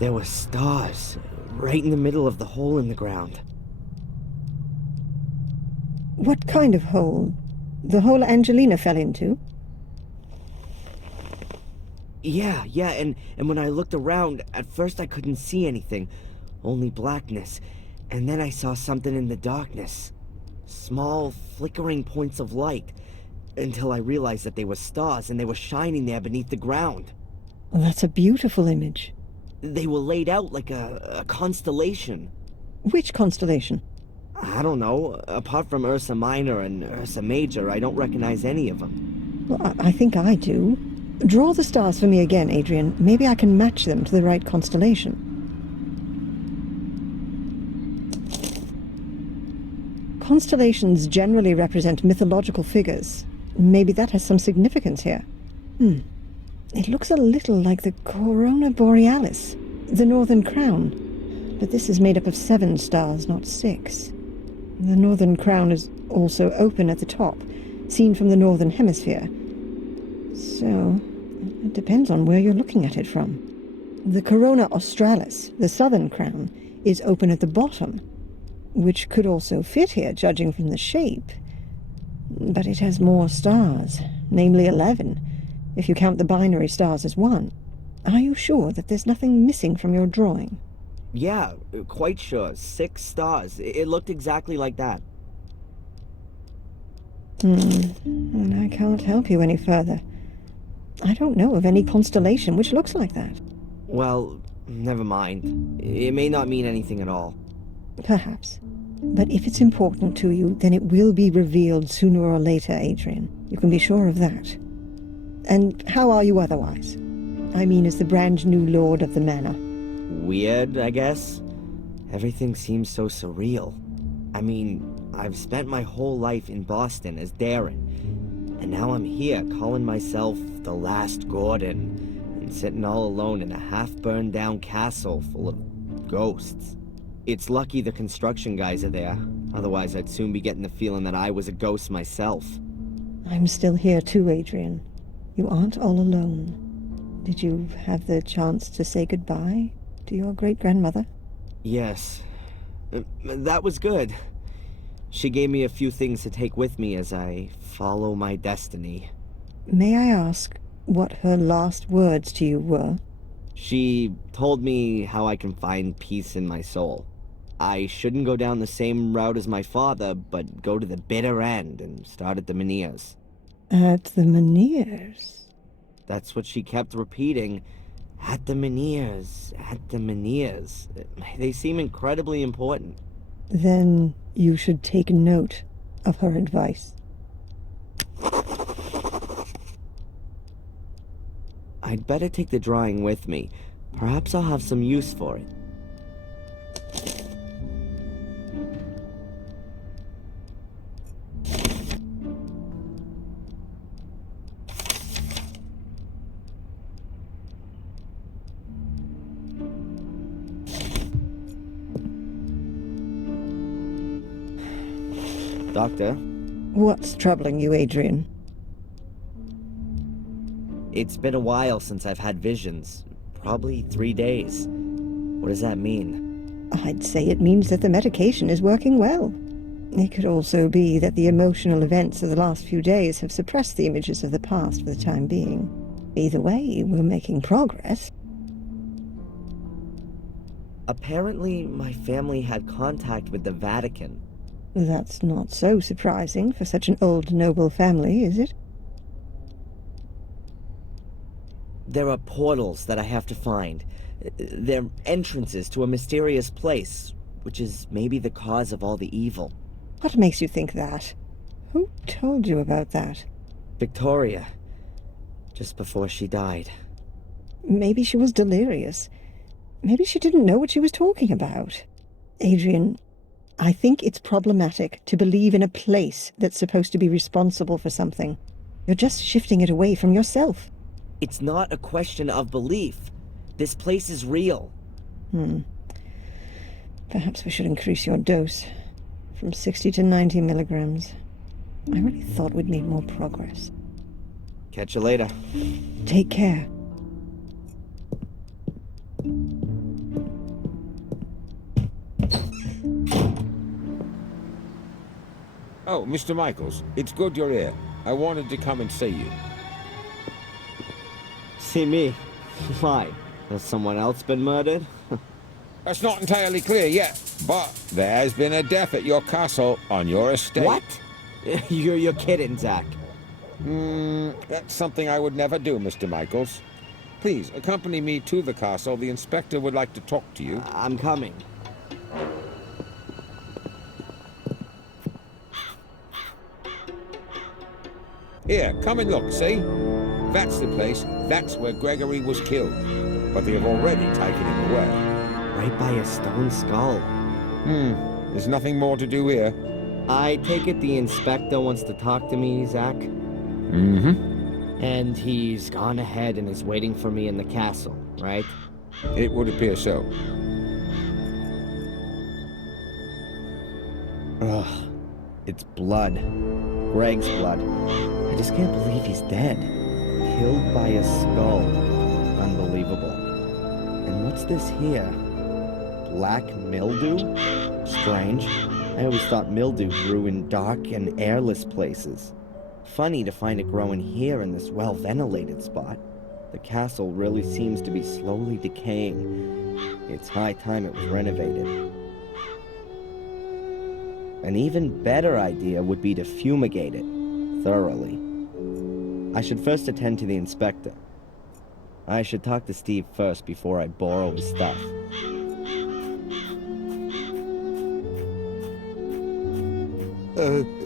There were stars right in the middle of the hole in the ground. What kind of hole? The hole Angelina fell into? Yeah, and when I looked around, at first I couldn't see anything, only blackness. And then I saw something in the darkness. Small, flickering points of light. Until I realized that they were stars and they were shining there beneath the ground. Well, that's a beautiful image. They were laid out like a constellation. Which constellation? I don't know. Apart from Ursa Minor and Ursa Major, I don't recognize any of them. Well, I think I do. Draw the stars for me again, Adrian. Maybe I can match them to the right constellation. Constellations generally represent mythological figures. Maybe that has some significance here. It looks a little like the Corona Borealis, the Northern Crown. But this is made up of 7 stars, not 6. The Northern Crown is also open at the top, seen from the Northern Hemisphere. So, it depends on where you're looking at it from. The Corona Australis, the Southern Crown, is open at the bottom, which could also fit here, judging from the shape. But it has more stars, namely 11, if you count the binary stars as 1. Are you sure that there's nothing missing from your drawing? Yeah, quite sure. 6 stars. It looked exactly like that. And I can't help you any further. I don't know of any constellation which looks like that. Well, never mind. It may not mean anything at all. Perhaps. But if it's important to you, then it will be revealed sooner or later, Adrian. You can be sure of that. And how are you otherwise? I mean, as the brand new lord of the manor. Weird, I guess. Everything seems so surreal. I mean, I've spent my whole life in Boston as Darren, and now I'm here calling myself the last Gordon, and sitting all alone in a half-burned down castle full of ghosts. It's lucky the construction guys are there, otherwise I'd soon be getting the feeling that I was a ghost myself. I'm still here too, Adrian. You aren't all alone. Did you have the chance to say goodbye to your great-grandmother? Yes. That was good. She gave me a few things to take with me as I follow my destiny. May I ask what her last words to you were? She told me how I can find peace in my soul. I shouldn't go down the same route as my father, but go to the bitter end and start at the Menhirs. At the Menhirs? That's what she kept repeating. At the Menhirs, at the Menhirs. They seem incredibly important. Then you should take note of her advice. I'd better take the drawing with me. Perhaps I'll have some use for it. Doctor? What's troubling you, Adrian? It's been a while since I've had visions. Probably 3 days. What does that mean? I'd say it means that the medication is working well. It could also be that the emotional events of the last few days have suppressed the images of the past for the time being. Either way, we're making progress. Apparently, my family had contact with the Vatican. That's not so surprising for such an old noble family, is it? There are portals that I have to find. They're entrances to a mysterious place, which is maybe the cause of all the evil. What makes you think that? Who told you about that? Victoria. just before she died. Maybe she was delirious. Maybe she didn't know what she was talking about. Adrian, I think it's problematic to believe in a place that's supposed to be responsible for something. You're just shifting it away from yourself. It's not a question of belief. This place is real. Perhaps we should increase your dose from 60 to 90 milligrams. I really thought we'd made more progress. Catch you later. Take care. Oh, Mr. Michaels, it's good you're here. I wanted to come and see you. See me? Why? Has someone else been murdered? That's not entirely clear yet, but there has been a death at your castle on your estate. What? You're kidding, Zach. That's something I would never do, Mr. Michaels. Please, accompany me to the castle. The inspector would like to talk to you. I'm coming. Here, come and look, see? That's the place. That's where Gregory was killed. But they have already taken him away. Right by a stone skull. There's nothing more to do here. I take it the inspector wants to talk to me, Zach? And he's gone ahead and is waiting for me in the castle, right? It would appear so. Ugh. It's blood. Greg's blood. I just can't believe he's dead. Killed by a skull. Unbelievable. And what's this here? Black mildew? Strange. I always thought mildew grew in dark and airless places. Funny to find it growing here in this well-ventilated spot. The castle really seems to be slowly decaying. It's high time it was renovated. An even better idea would be to fumigate it thoroughly. I should first attend to the inspector. I should talk to Steve first before I borrow his stuff.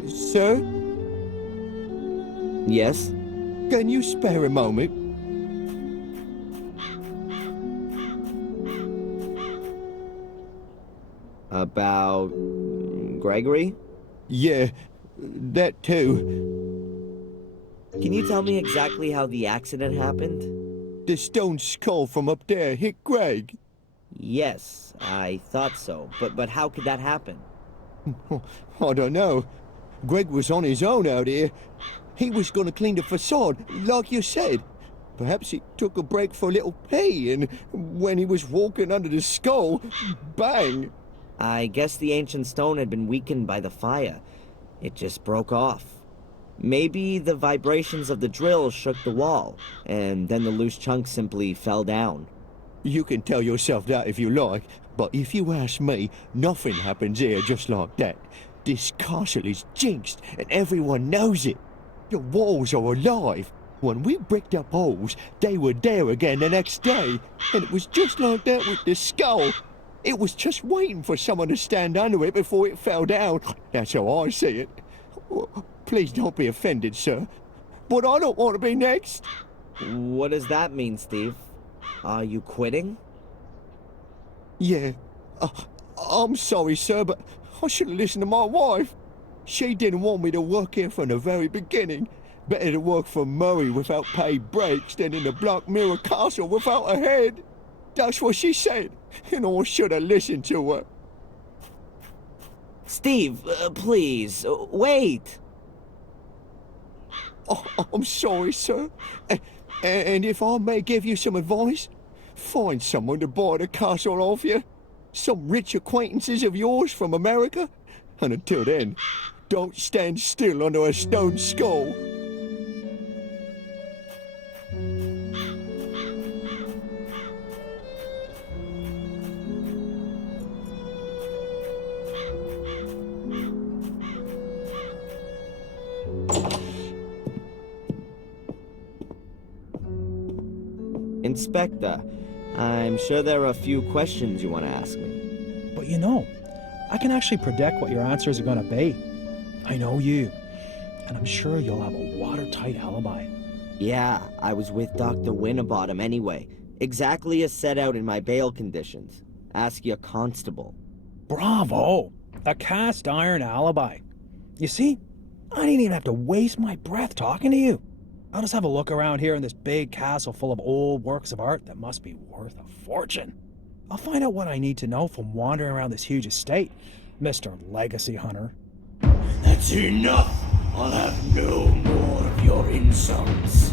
Sir? Yes? Can you spare a moment? About Gregory? Yeah, that too. Can you tell me exactly how the accident happened? The stone skull from up there hit Greg. Yes, I thought so. But how could that happen? I don't know. Greg was on his own out here. He was going to clean the facade, like you said. Perhaps he took a break for a little pee, and when he was walking under the skull, bang! I guess the ancient stone had been weakened by the fire. It just broke off. Maybe the vibrations of the drill shook the wall, and then the loose chunk simply fell down. You can tell yourself that if you like, but if you ask me, nothing happens here just like that. This castle is jinxed, and everyone knows it. The walls are alive. When we bricked up holes, they were there again the next day, and it was just like that with the skull. It was just waiting for someone to stand under it before it fell down. That's how I see it. Please don't be offended, sir, but I don't want to be next. What does that mean, Steve? Are you quitting? Yeah. I'm sorry, sir, but I should have listened to my wife. She didn't want me to work here from the very beginning. Better to work for Murray without paid breaks than in the Black Mirror Castle without a head. That's what she said, and I should have listened to her. Steve, please, wait. Oh, I'm sorry, sir. And if I may give you some advice, find someone to buy the castle off you. Some rich acquaintances of yours from America. And until then, don't stand still under a stone skull. Inspector, I'm sure there are a few questions you want to ask me. But you know, I can actually predict what your answers are going to be. I know you, and I'm sure you'll have a watertight alibi. Yeah, I was with Dr. Winterbottom anyway. Exactly as set out in my bail conditions. Ask your constable. Bravo! A cast iron alibi. You see, I didn't even have to waste my breath talking to you. I'll just have a look around here in this big castle full of old works of art that must be worth a fortune. I'll find out what I need to know from wandering around this huge estate, Mr. Legacy Hunter. That's enough! I'll have no more of your insults.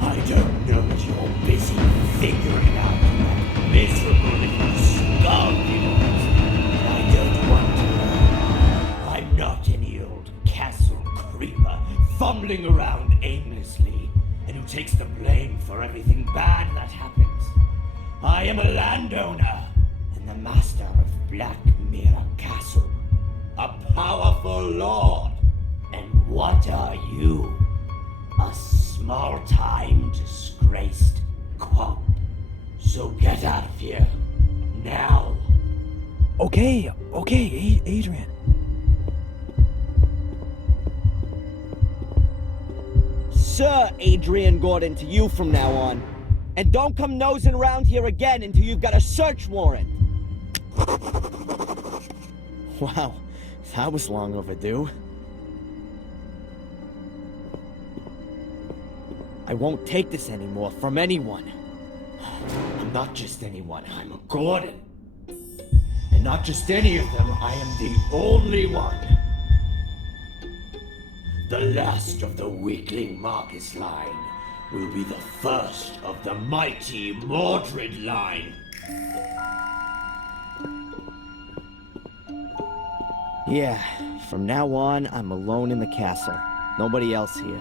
I don't know that you're busy figuring out that miserable little skull of yours. I don't want to know. I'm not any old castle creeper fumbling around aimlessly and who takes the blame for everything bad that happens. I am a landowner and the master of Black Mirror Castle, a powerful lord. And what are you? A small-time disgraced cop. So get out of here, now. Okay, Adrian. Sir Adrian Gordon to you from now on. And don't come nosing around here again until you've got a search warrant. Wow, that was long overdue. I won't take this anymore from anyone. I'm not just anyone, I'm a Gordon. And not just any of them, I am the only one. The last of the weakling Marcus line will be the first of the mighty Mordred line. Yeah, from now on, I'm alone in the castle. Nobody else here.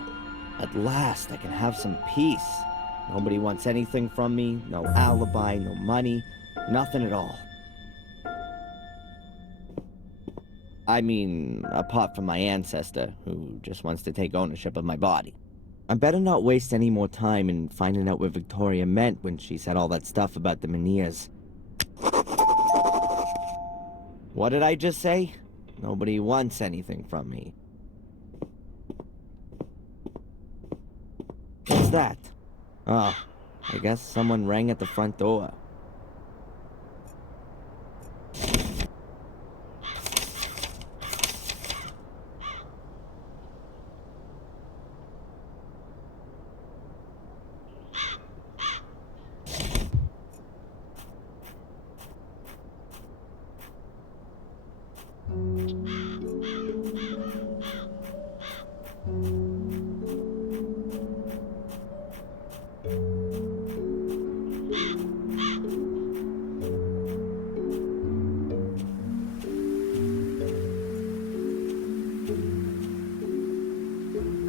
At last, I can have some peace. Nobody wants anything from me, no alibi, no money, nothing at all. I mean, apart from my ancestor, who just wants to take ownership of my body. I better not waste any more time in finding out what Victoria meant when she said all that stuff about the Menhirs. What did I just say? Nobody wants anything from me. What's that? Oh, I guess someone rang at the front door.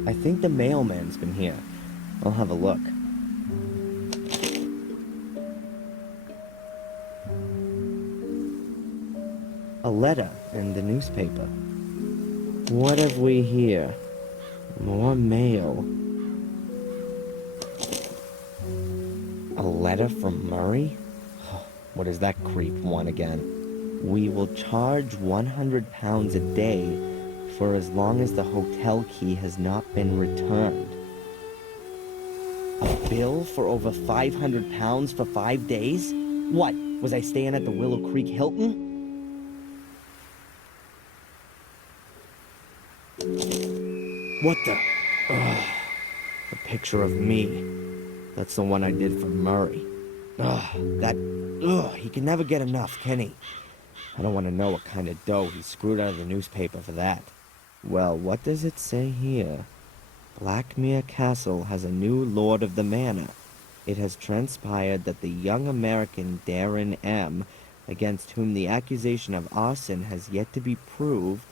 I think the mailman's been here. I'll have a look. A letter in the newspaper. What have we here? More mail. A letter from Murray? What does that creep want again? We will charge 100 pounds a day for as long as the hotel key has not been returned. A bill for over 500 pounds for 5 days? What, was I staying at the Willow Creek Hilton? What the? Ugh. A picture of me. That's the one I did for Murray. He can never get enough, can he? I don't want to know what kind of dough he screwed out of the newspaper for that. Well, what does it say here? Blackmere Castle has a new lord of the manor. It has transpired that the young American Darren M., against whom the accusation of arson has yet to be proved,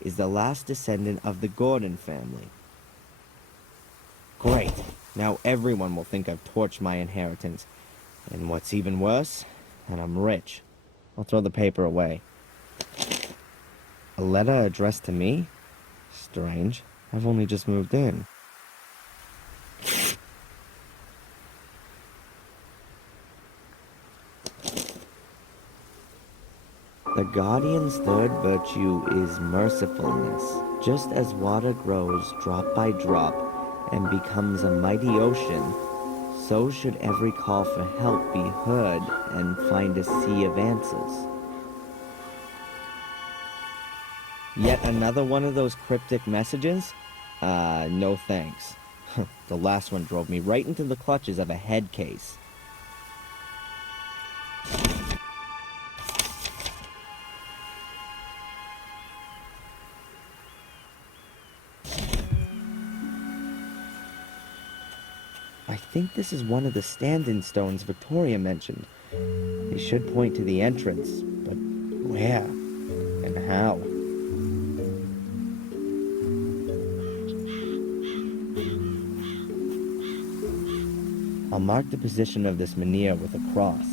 is the last descendant of the Gordon family. Great. Now everyone will think I've torched my inheritance. And what's even worse, that I'm rich. I'll throw the paper away. A letter addressed to me? Strange. I've only just moved in. The Guardian's third virtue is mercifulness. Just as water grows drop by drop, and becomes a mighty ocean, so should every call for help be heard and find a sea of answers. Yet another one of those cryptic messages? No thanks. The last one drove me right into the clutches of a head case. I think this is one of the stand-in stones Victoria mentioned. They should point to the entrance, but where and how? I'll mark the position of this menhir with a cross.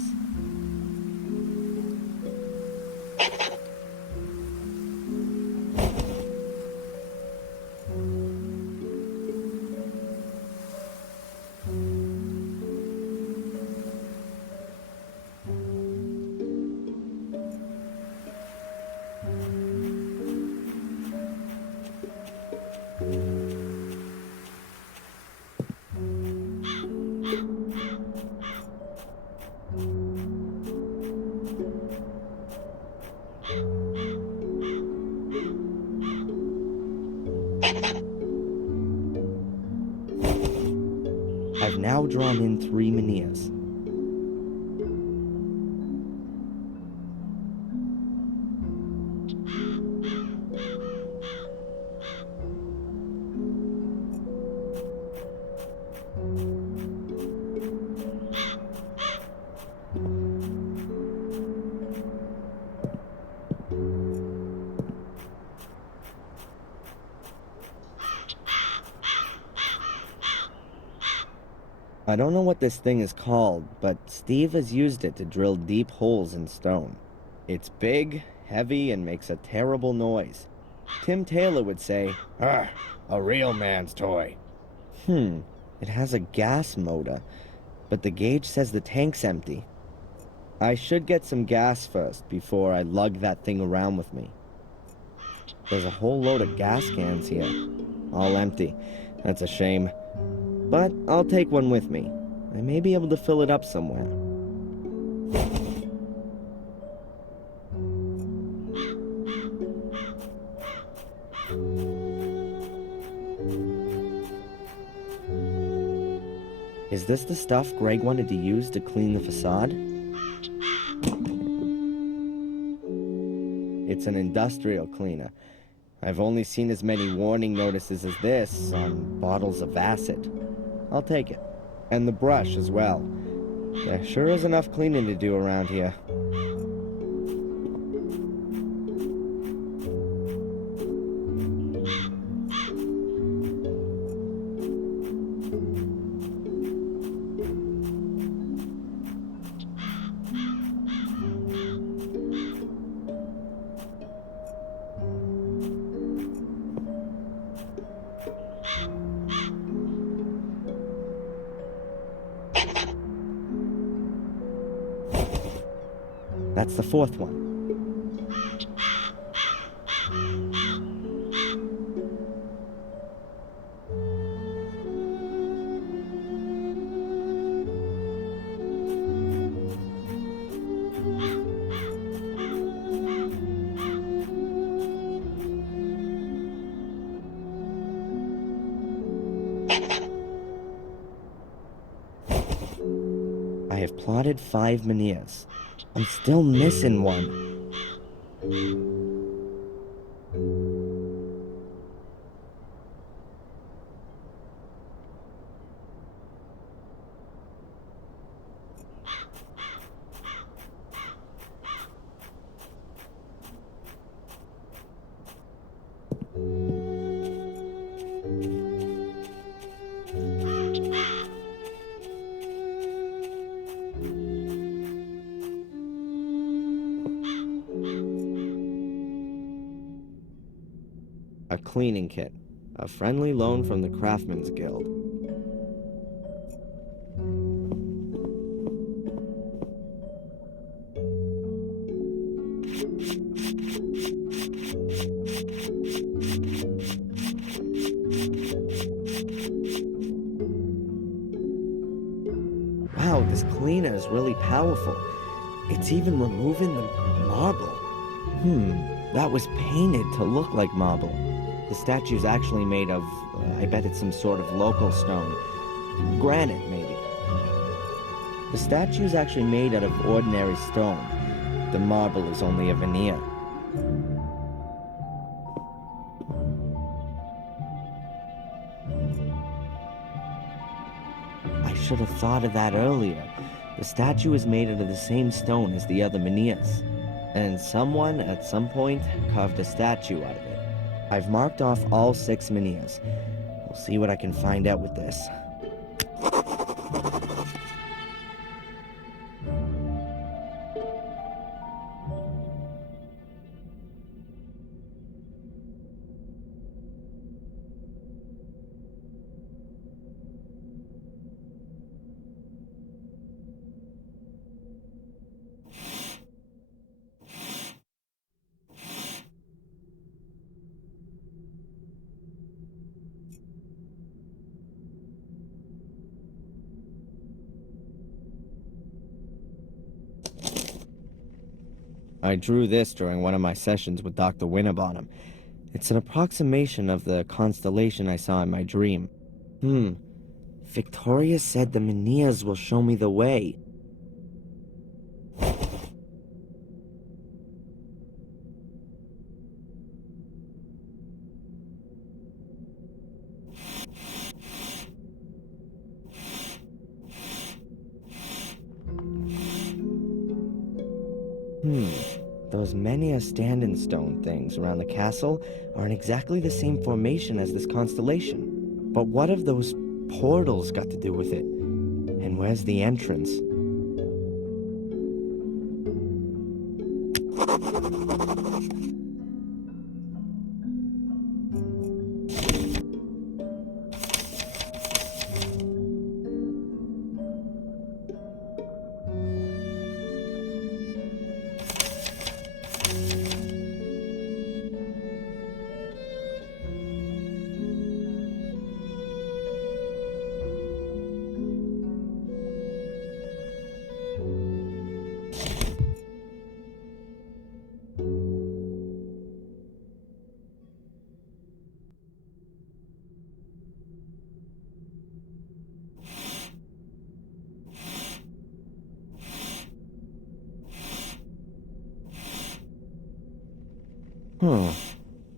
I've now drawn in 3 menhirs. I don't know what this thing is called, but Steve has used it to drill deep holes in stone. It's big, heavy, and makes a terrible noise. Tim Taylor would say, "Ah, a real man's toy." It has a gas motor, but the gauge says the tank's empty. I should get some gas first before I lug that thing around with me. There's a whole load of gas cans here, all empty. That's a shame. But I'll take one with me. I may be able to fill it up somewhere. Is this the stuff Greg wanted to use to clean the facade? It's an industrial cleaner. I've only seen as many warning notices as this on bottles of acid. I'll take it. And the brush as well. There sure is enough cleaning to do around here. That's the 4th one. I have plotted 5 menhirs. I'm still missing one. A cleaning kit. A friendly loan from the Craftsman's Guild. cleaner is really powerful. It's even removing the marble. That was painted to look like marble. The statue's actually made of, I bet it's some sort of local stone. Granite, maybe. The statue's actually made out of ordinary stone. The marble is only a veneer. I should have thought of that earlier. The statue is made out of the same stone as the other menhirs, and someone at some point carved a statue out of it. I've marked off all 6 menhirs. We'll see what I can find out with this. I drew this during one of my sessions with Dr. Winterbottom. It's an approximation of the constellation I saw in my dream. Victoria said the Menhirs will show me the way. Those Menhir standing stone things around the castle are in exactly the same formation as this constellation. But what have those portals got to do with it? And where's the entrance?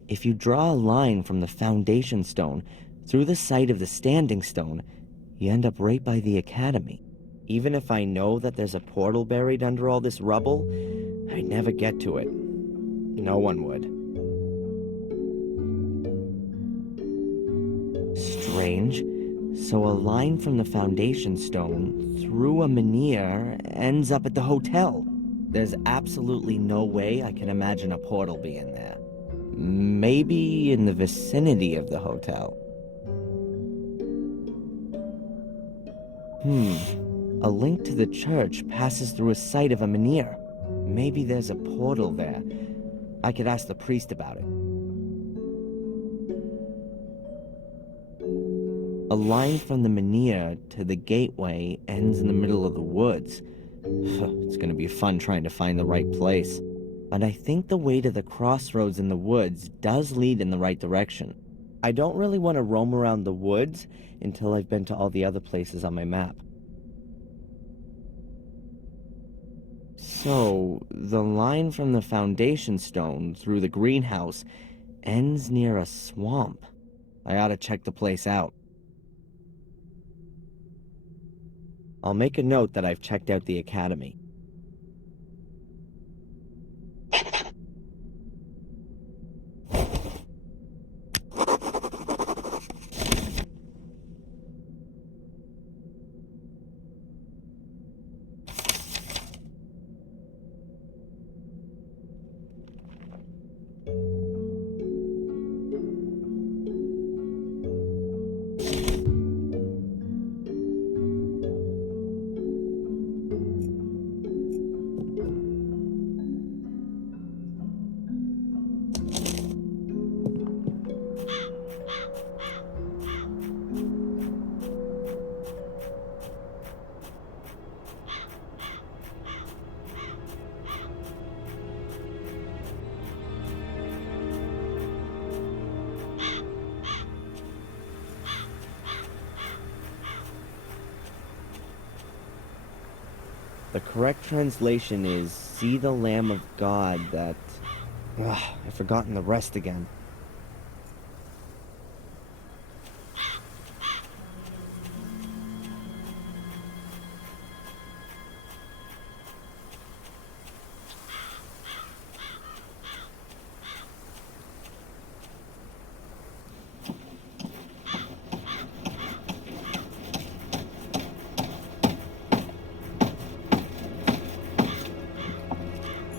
If you draw a line from the foundation stone through the site of the standing stone, you end up right by the academy. Even if I know that there's a portal buried under all this rubble, I'd never get to it. No one would. Strange. So a line from the foundation stone through a menhir ends up at the hotel. There's absolutely no way I can imagine a portal being there. Maybe in the vicinity of the hotel. A link to the church passes through a site of a menhir. Maybe there's a portal there. I could ask the priest about it. A line from the menhir to the gateway ends in the middle of the woods. It's gonna be fun trying to find the right place. But I think the way to the crossroads in the woods does lead in the right direction. I don't really want to roam around the woods until I've been to all the other places on my map. So, the line from the foundation stone through the greenhouse ends near a swamp. I ought to check the place out. I'll make a note that I've checked out the academy. The correct translation is, "See the Lamb of God that..." I've forgotten the rest again.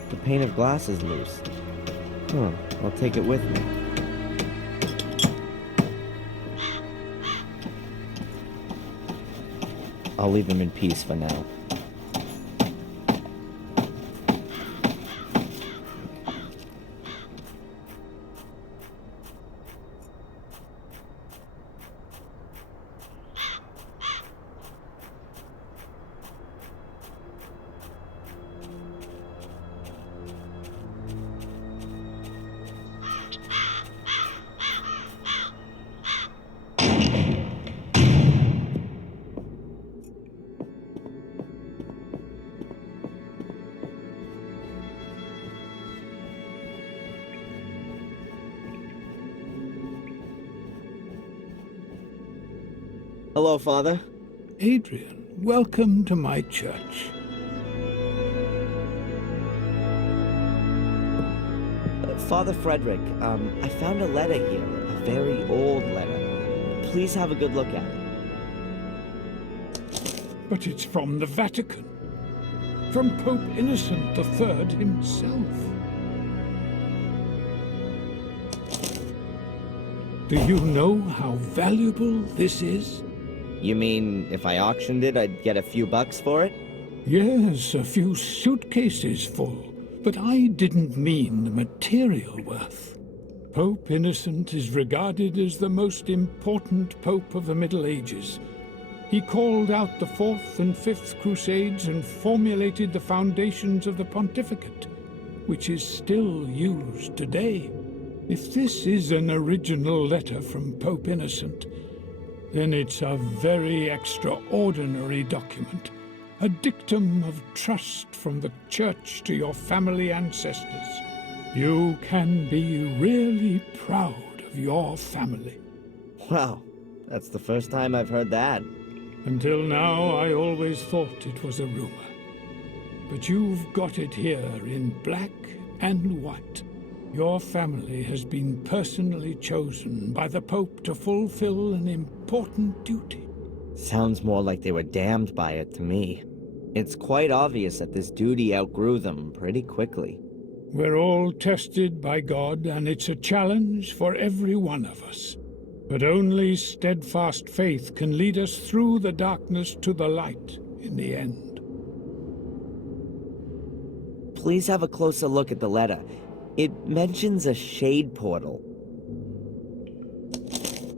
The pane of glass is loose. I'll take it with me. I'll leave him in peace for now. Hello, Father. Adrian, welcome to my church. Father Frederick, I found a letter here, a very old letter. Please have a good look at it. But it's from the Vatican. From Pope Innocent III himself. Do you know how valuable this is? You mean, if I auctioned it, I'd get a few bucks for it? Yes, a few suitcases full. But I didn't mean the material worth. Pope Innocent is regarded as the most important pope of the Middle Ages. He called out the Fourth and Fifth Crusades and formulated the foundations of the pontificate, which is still used today. If this is an original letter from Pope Innocent, then it's a very extraordinary document. A dictum of trust from the Church to your family ancestors. You can be really proud of your family. Wow, that's the first time I've heard that. Until now, I always thought it was a rumor. But you've got it here in black and white. Your family has been personally chosen by the Pope to fulfill an important duty. Sounds more like they were damned by it to me. It's quite obvious that this duty outgrew them pretty quickly. We're all tested by God, and it's a challenge for every one of us. But only steadfast faith can lead us through the darkness to the light in the end. Please have a closer look at the letter. It mentions a shade portal.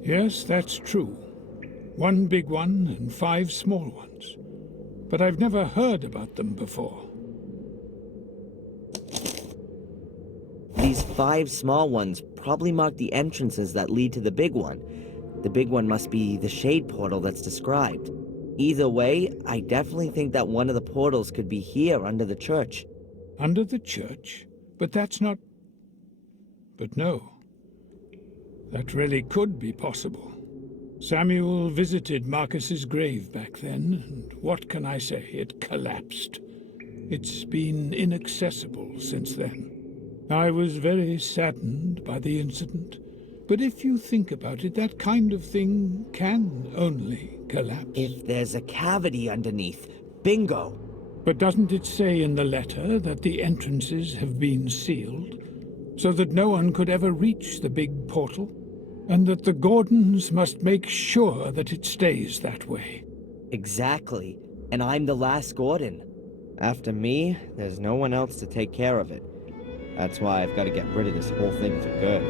Yes, that's true. One big one and 5 small ones. But I've never heard about them before. These 5 small ones probably mark the entrances that lead to the big one. The big one must be the shade portal that's described. Either way, I definitely think that one of the portals could be here under the church. Under the church? But that's not... But no. That really could be possible. Samuel visited Marcus's grave back then, and what can I say? It collapsed. It's been inaccessible since then. I was very saddened by the incident, but if you think about it, that kind of thing can only collapse. If there's a cavity underneath, bingo! But doesn't it say in the letter that the entrances have been sealed, so that no one could ever reach the big portal? And that the Gordons must make sure that it stays that way. Exactly. And I'm the last Gordon. After me, there's no one else to take care of it. That's why I've got to get rid of this whole thing for good.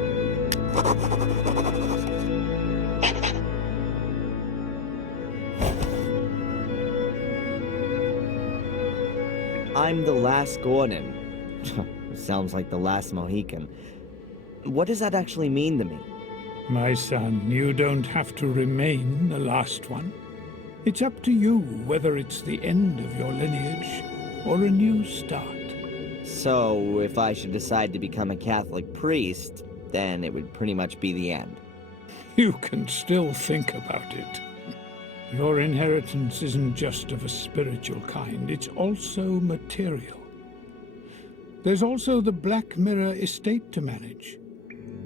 I'm the last Gordon. Sounds like the last Mohican. What does that actually mean to me? My son, you don't have to remain the last one. It's up to you whether it's the end of your lineage or a new start. So, if I should decide to become a Catholic priest, then it would pretty much be the end. You can still think about it. Your inheritance isn't just of a spiritual kind, it's also material. There's also the Black Mirror estate to manage.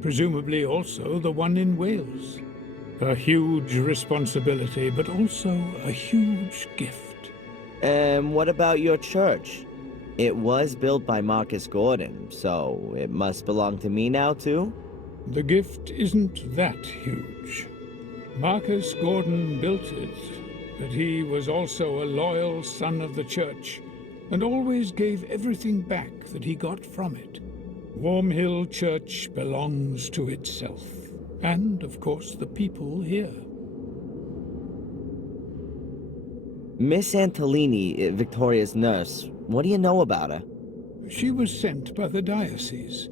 Presumably also the one in Wales. A huge responsibility, but also a huge gift. What about your church? It was built by Marcus Gordon, so it must belong to me now, too? The gift isn't that huge. Marcus Gordon built it, but he was also a loyal son of the church, and always gave everything back that he got from it. Wormhill Church belongs to itself, and, of course, the people here. Miss Antolini, Victoria's nurse, what do you know about her? She was sent by the diocese.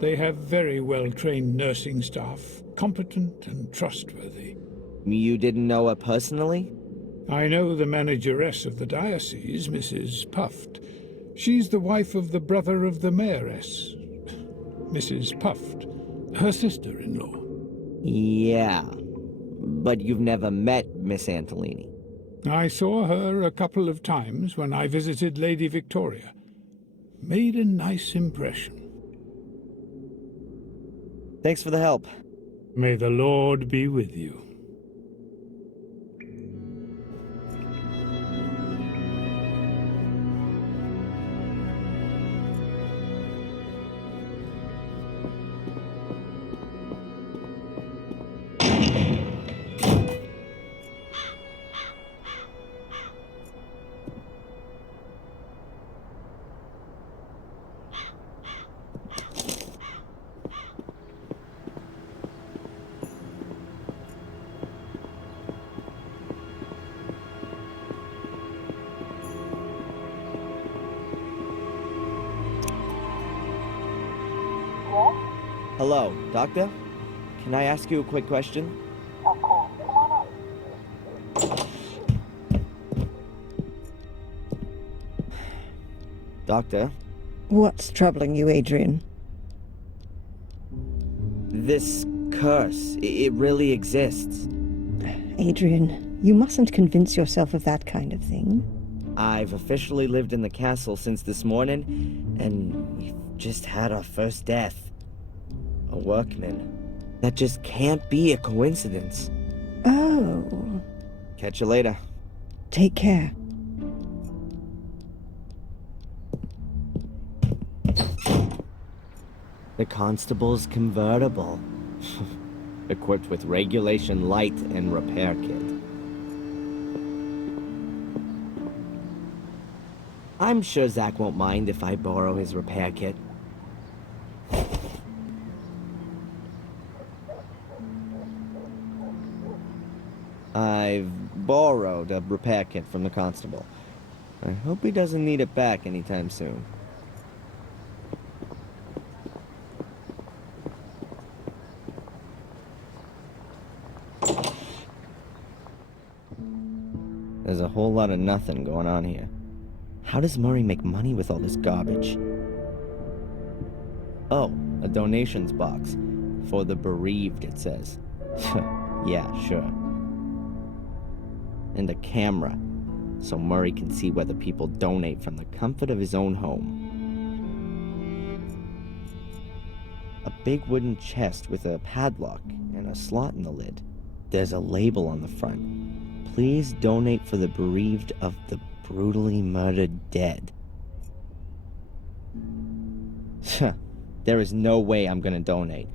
They have very well-trained nursing staff, competent and trustworthy. You didn't know her personally? I know the manageress of the diocese, Mrs. Puft. She's the wife of the brother of the mayoress, Mrs. Puft, her sister-in-law. Yeah, but you've never met Miss Antolini. I saw her a couple of times when I visited Lady Victoria. Made a nice impression. Thanks for the help. May the Lord be with you. Hello, Doctor? Can I ask you a quick question? Of course. Come on in. Doctor? What's troubling you, Adrian? This curse, it really exists. Adrian, you mustn't convince yourself of that kind of thing. I've officially lived in the castle since this morning, and we've just had our first death. A workman. That just can't be a coincidence. Oh. Catch you later. Take care. The constable's convertible. Equipped with regulation light and repair kit. I'm sure Zach won't mind if I borrow his repair kit. I've borrowed a repair kit from the constable. I hope he doesn't need it back anytime soon. There's a whole lot of nothing going on here. How does Murray make money with all this garbage? Oh, a donations box. For the bereaved, it says. Yeah, sure. And a camera, so Murray can see whether people donate from the comfort of his own home. A big wooden chest with a padlock and a slot in the lid. There's a label on the front. Please donate for the bereaved of the brutally murdered dead. There is no way I'm gonna donate,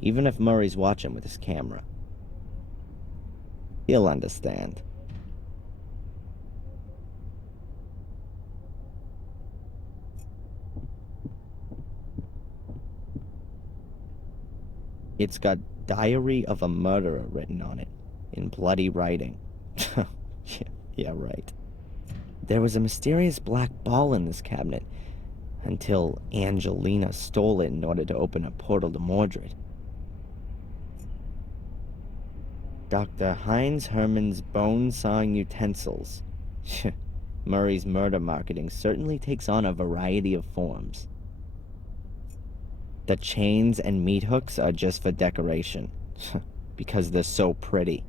even if Murray's watching with his camera. He'll understand. It's got Diary of a Murderer written on it, in bloody writing. Yeah, right. There was a mysterious black ball in this cabinet, until Angelina stole it in order to open a portal to Mordred. Dr. Heinz Herman's bone-sawing utensils. Murray's murder marketing certainly takes on a variety of forms. The chains and meat hooks are just for decoration, because they're so pretty.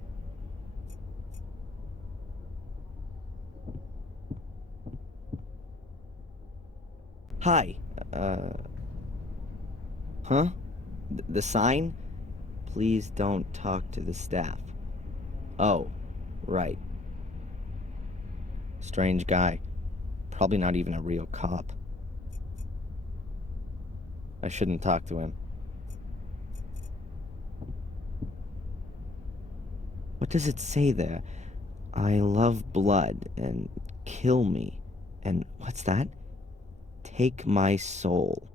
Hi, huh? The sign? Please don't talk to the staff. Oh, right. Strange guy. Probably not even a real cop. I shouldn't talk to him. What does it say there? I love blood and kill me. And what's that? Take my soul.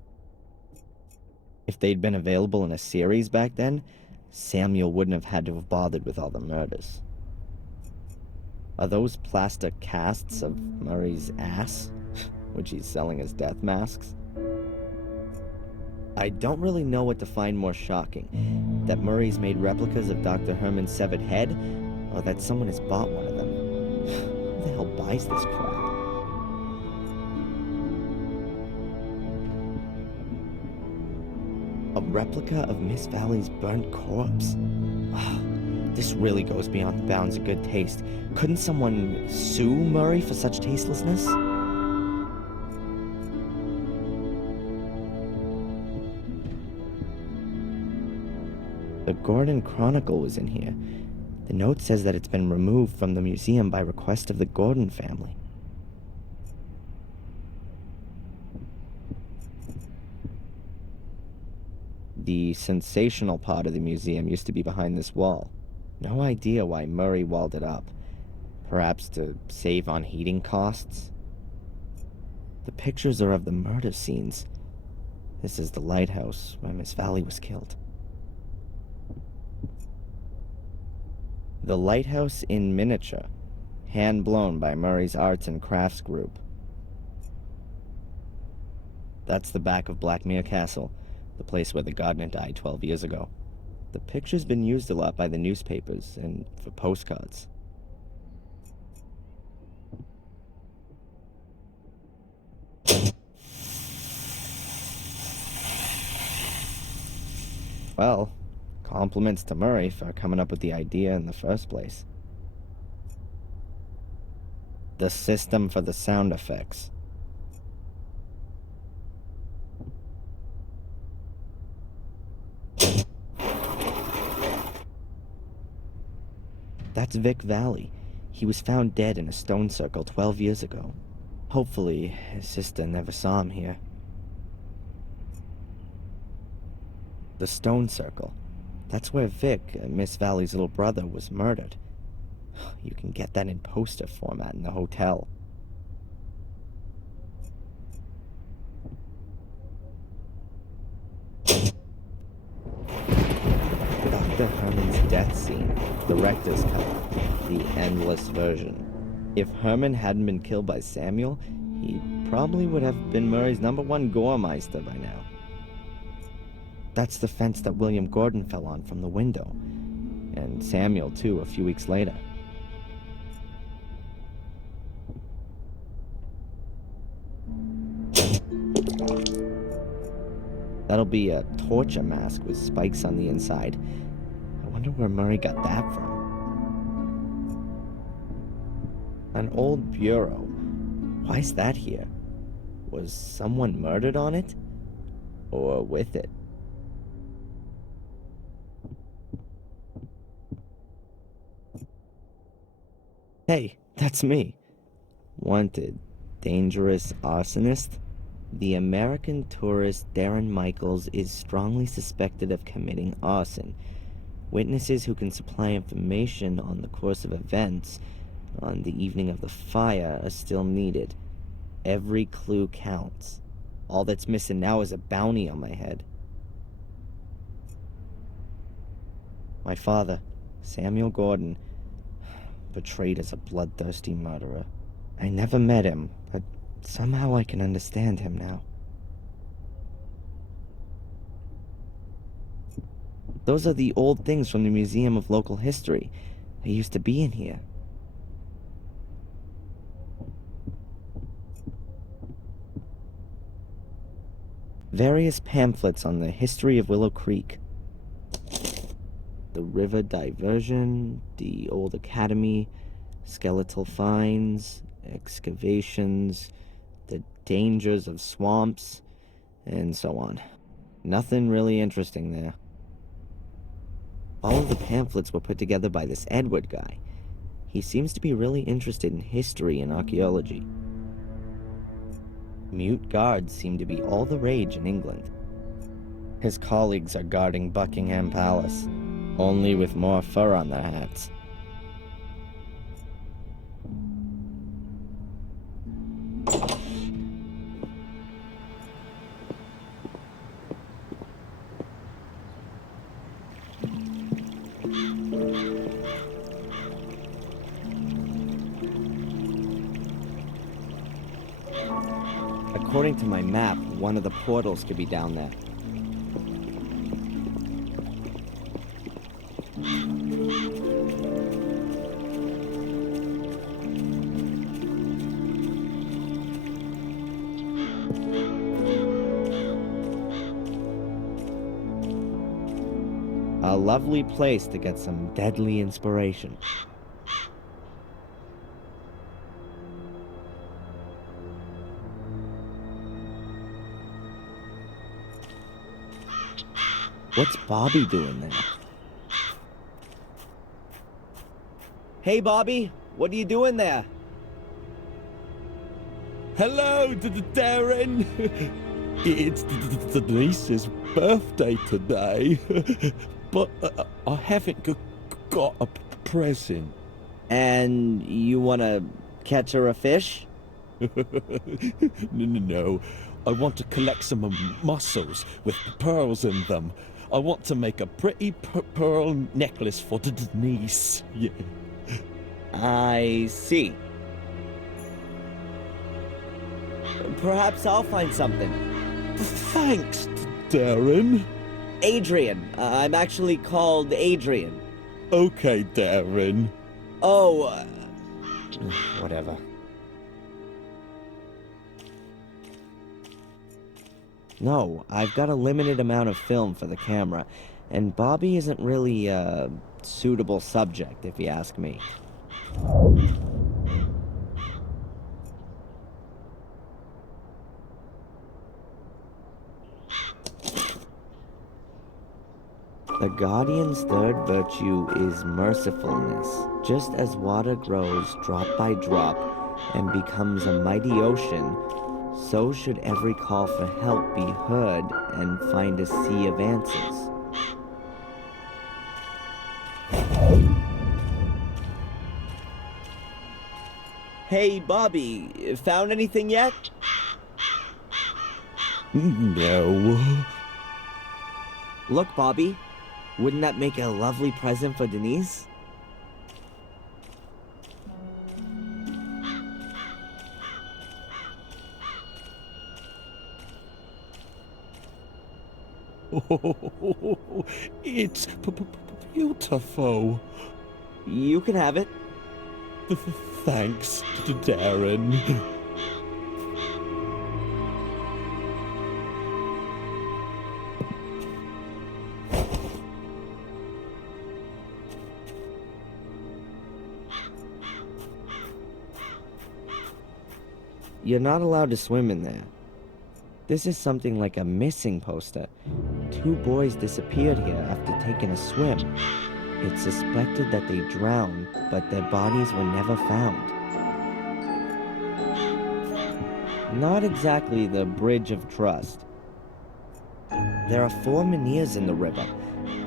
If they'd been available in a series back then, Samuel wouldn't have had to have bothered with all the murders. Are those plaster casts of Murray's ass, which he's selling as death masks? I don't really know what to find more shocking, that Murray's made replicas of Dr. Herman's severed head, or that someone has bought one of them. Who the hell buys this crap? A replica of Miss Valley's burnt corpse? Wow, this really goes beyond the bounds of good taste. Couldn't someone sue Murray for such tastelessness? The Gordon Chronicle was in here. The note says that it's been removed from the museum by request of the Gordon family. The sensational part of the museum used to be behind this wall. No idea why Murray walled it up. Perhaps to save on heating costs? The pictures are of the murder scenes. This is the lighthouse where Miss Valley was killed. The lighthouse in miniature, hand-blown by Murray's Arts and Crafts group. That's the back of Blackmere Castle, the place where the gardener died 12 years ago. The picture's been used a lot by the newspapers and for postcards. Well, compliments to Murray for coming up with the idea in the first place. The system for the sound effects. That's Vic Valley. He was found dead in a stone circle 12 years ago. Hopefully, his sister never saw him here. The stone circle. That's where Vic, Miss Valley's little brother, was murdered. You can get that in poster format in the hotel. Dr. Herman's death scene, director's cut, the endless version. If Herman hadn't been killed by Samuel, he probably would have been Murray's #1 goremeister by now. That's the fence that William Gordon fell on from the window. And Samuel, too, a few weeks later. That'll be a torture mask with spikes on the inside. I wonder where Murray got that from. An old bureau. Why's that here? Was someone murdered on it? Or with it? Hey, that's me. Wanted. Dangerous arsonist. The American tourist Darren Michaels is strongly suspected of committing arson. Witnesses who can supply information on the course of events on the evening of the fire are still needed. Every clue counts. All that's missing now is a bounty on my head. My father, Samuel Gordon, portrayed as a bloodthirsty murderer. I never met him, but somehow I can understand him now. Those are the old things from the Museum of Local History. They used to be in here. Various pamphlets on the history of Willow Creek. The river diversion, the old academy, skeletal finds, excavations, the dangers of swamps, and so on. Nothing really interesting there. All of the pamphlets were put together by this Edward guy. He seems to be really interested in history and archaeology. Mute guards seem to be all the rage in England. His colleagues are guarding Buckingham Palace, only with more fur on their hats. According to my map, one of the portals could be down there. A lovely place to get some deadly inspiration. What's Bobby doing there? Hey, Bobby, what are you doing there? Hello, Darren. It's Denise's birthday today, but I haven't got a present. And you want to catch her a fish? No. I want to collect some mussels with pearls in them. I want to make a pretty pearl necklace for Denise. Yeah. I see. Perhaps I'll find something. Thanks, Darren. Adrian. I'm actually called Adrian. Okay, Darren. Oh, whatever. No, I've got a limited amount of film for the camera, and Bobby isn't really a suitable subject, if you ask me. The Guardian's third virtue is mercifulness. Just as water grows drop by drop and becomes a mighty ocean, so should every call for help be heard and find a sea of answers. Hey, Bobby, found anything yet? No. Look, Bobby, wouldn't that make a lovely present for Denise? Oh, it's beautiful. You can have it. Thanks, Darren. You're not allowed to swim in there. This is something like a missing poster. 2 boys disappeared here after taking a swim. It's suspected that they drowned, but their bodies were never found. Not exactly the bridge of trust. There are 4 Menhirs in the river.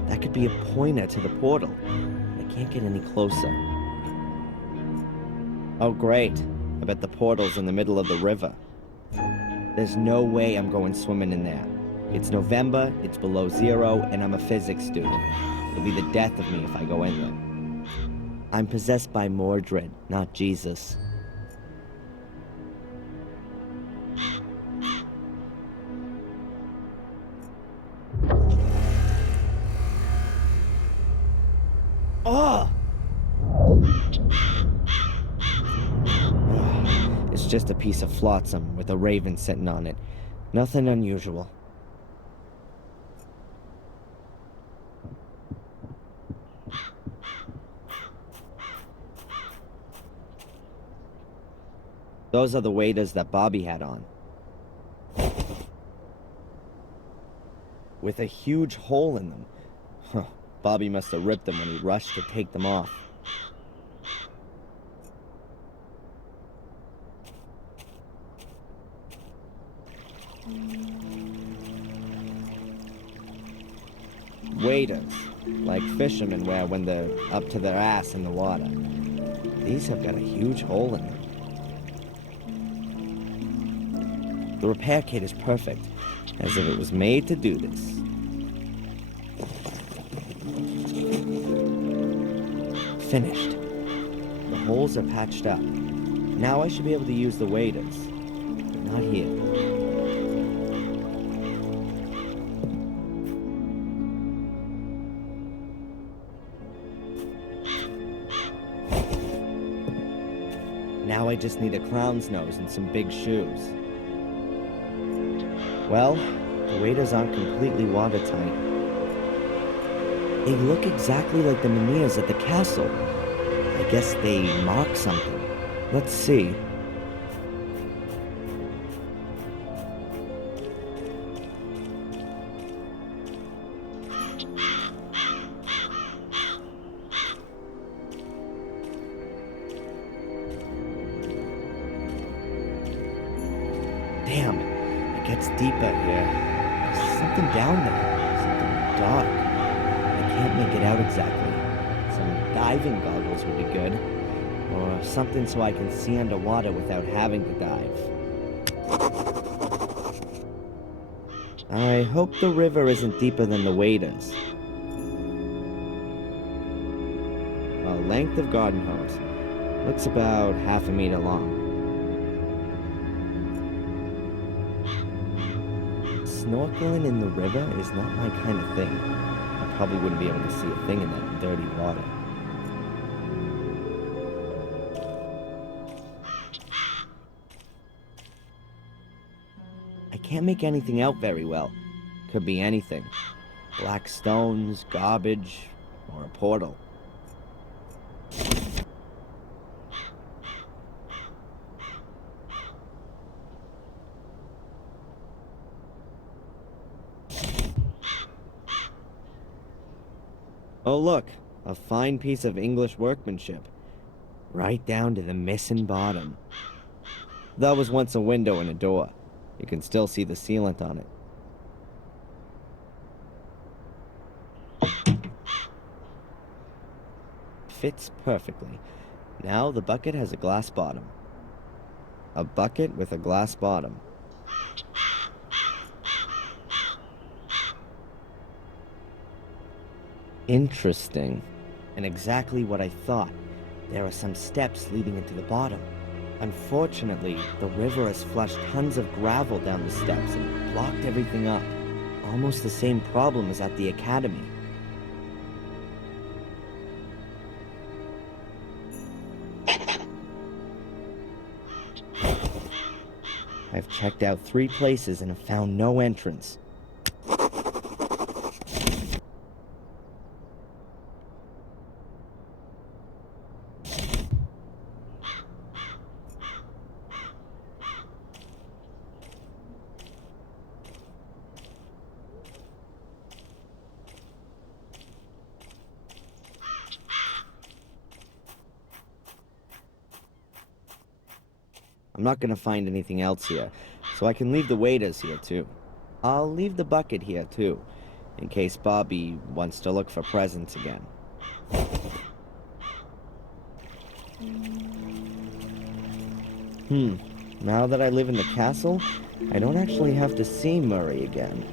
That could be a pointer to the portal. I can't get any closer. Oh, great. I bet the portal's in the middle of the river. There's no way I'm going swimming in there. It's November, it's below 0, and I'm a physics student. It'll be the death of me if I go in there. I'm possessed by Mordred, not Jesus. Oh! It's just a piece of flotsam with a raven sitting on it. Nothing unusual. Those are the waders that Bobby had on. With a huge hole in them. Huh. Bobby must have ripped them when he rushed to take them off. Waders, like fishermen wear when they're up to their ass in the water. These have got a huge hole in them. The repair kit is perfect, as if it was made to do this. Finished. The holes are patched up. Now I should be able to use the waders, but not here. Now I just need a clown's nose and some big shoes. Well, the waders aren't completely watertight. They look exactly like the Menhirs at the castle. I guess they mark something. Let's see. Damn, it gets deeper here. There's something down there. Something dark. I can't make it out exactly. Some diving goggles would be good. Or something so I can see underwater without having to dive. I hope the river isn't deeper than the waders. A length of garden hose. Looks about half a meter long. Snorkeling in the river is not my kind of thing. I probably wouldn't be able to see a thing in that dirty water. I can't make anything out very well. Could be anything. Black stones, garbage, or a portal. Oh look, a fine piece of English workmanship. Right down to the missing bottom. That was once a window and a door. You can still see the sealant on it. Fits perfectly. Now the bucket has a glass bottom. A bucket with a glass bottom. Interesting. And exactly what I thought. There are some steps leading into the bottom. Unfortunately, the river has flushed tons of gravel down the steps and blocked everything up. Almost the same problem as at the academy. I've checked out 3 places and have found no entrance. I'm not gonna find anything else here, so I can leave the waders here too. I'll leave the bucket here too, in case Bobby wants to look for presents again. Now that I live in the castle, I don't actually have to see Murray again.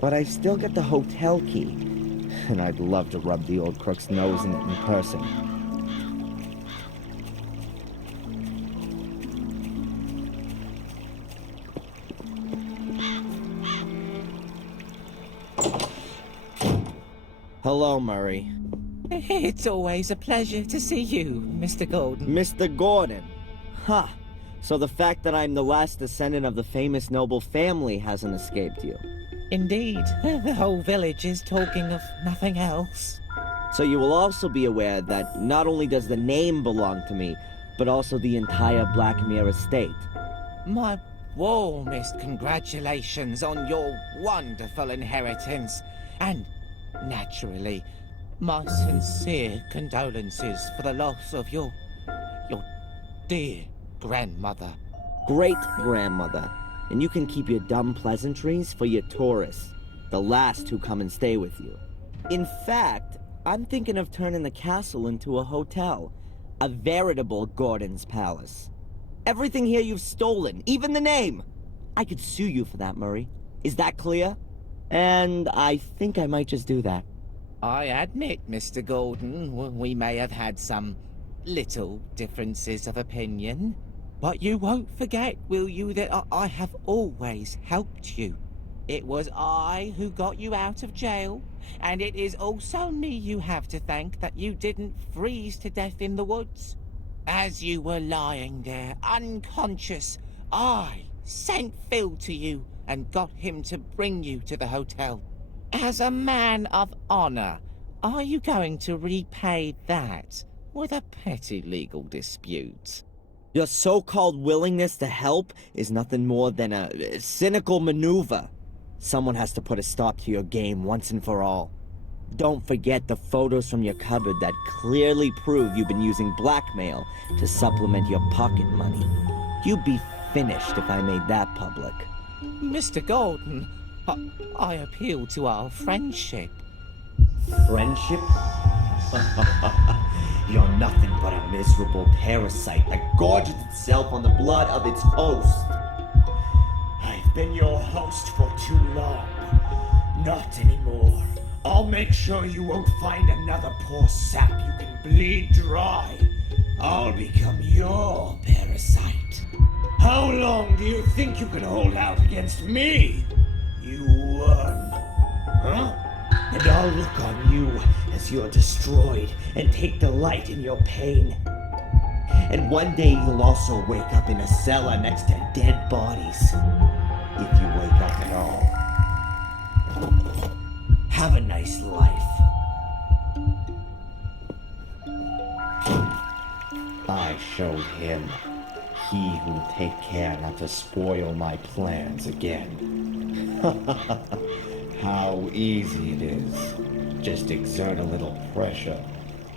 But I still get the hotel key, and I'd love to rub the old crook's nose in it in person. Hello, Murray. It's always a pleasure to see you, Mr. Gordon. Mr. Gordon? Ha! So the fact that I'm the last descendant of the famous noble family hasn't escaped you. Indeed. The whole village is talking of nothing else. So you will also be aware that not only does the name belong to me, but also the entire Black Mirror estate. My warmest congratulations on your wonderful inheritance, and naturally, my sincere condolences for the loss of your dear grandmother. Great-grandmother. And you can keep your dumb pleasantries for your tourists, the last who come and stay with you. In fact, I'm thinking of turning the castle into a hotel. A veritable Gordon's Palace. Everything here you've stolen, even the name. I could sue you for that, Murray. Is that clear? And I think I might just do that. I admit, Mr. Gordon, we may have had some little differences of opinion, but you won't forget, will you, that I have always helped you. It was I who got you out of jail, and it is also me you have to thank that you didn't freeze to death in the woods. As you were lying there, unconscious, I sent Phil to you and got him to bring you to the hotel. As a man of honor, are you going to repay that with a petty legal dispute? Your so-called willingness to help is nothing more than a cynical maneuver. Someone has to put a stop to your game once and for all. Don't forget the photos from your cupboard that clearly prove you've been using blackmail to supplement your pocket money. You'd be finished if I made that public. Mr. Gordon, I appeal to our friendship. Friendship? You're nothing but a miserable parasite that gorges itself on the blood of its host. I've been your host for too long. Not anymore. I'll make sure you won't find another poor sap you can bleed dry. I'll become your parasite. How long do you think you can hold out against me, you worm? Huh? And I'll look on you as you're destroyed and take delight in your pain. And one day you'll also wake up in a cellar next to dead bodies. If you wake up at all. Have a nice life. I showed him. He who'll take care not to spoil my plans again. How easy it is. Just exert a little pressure,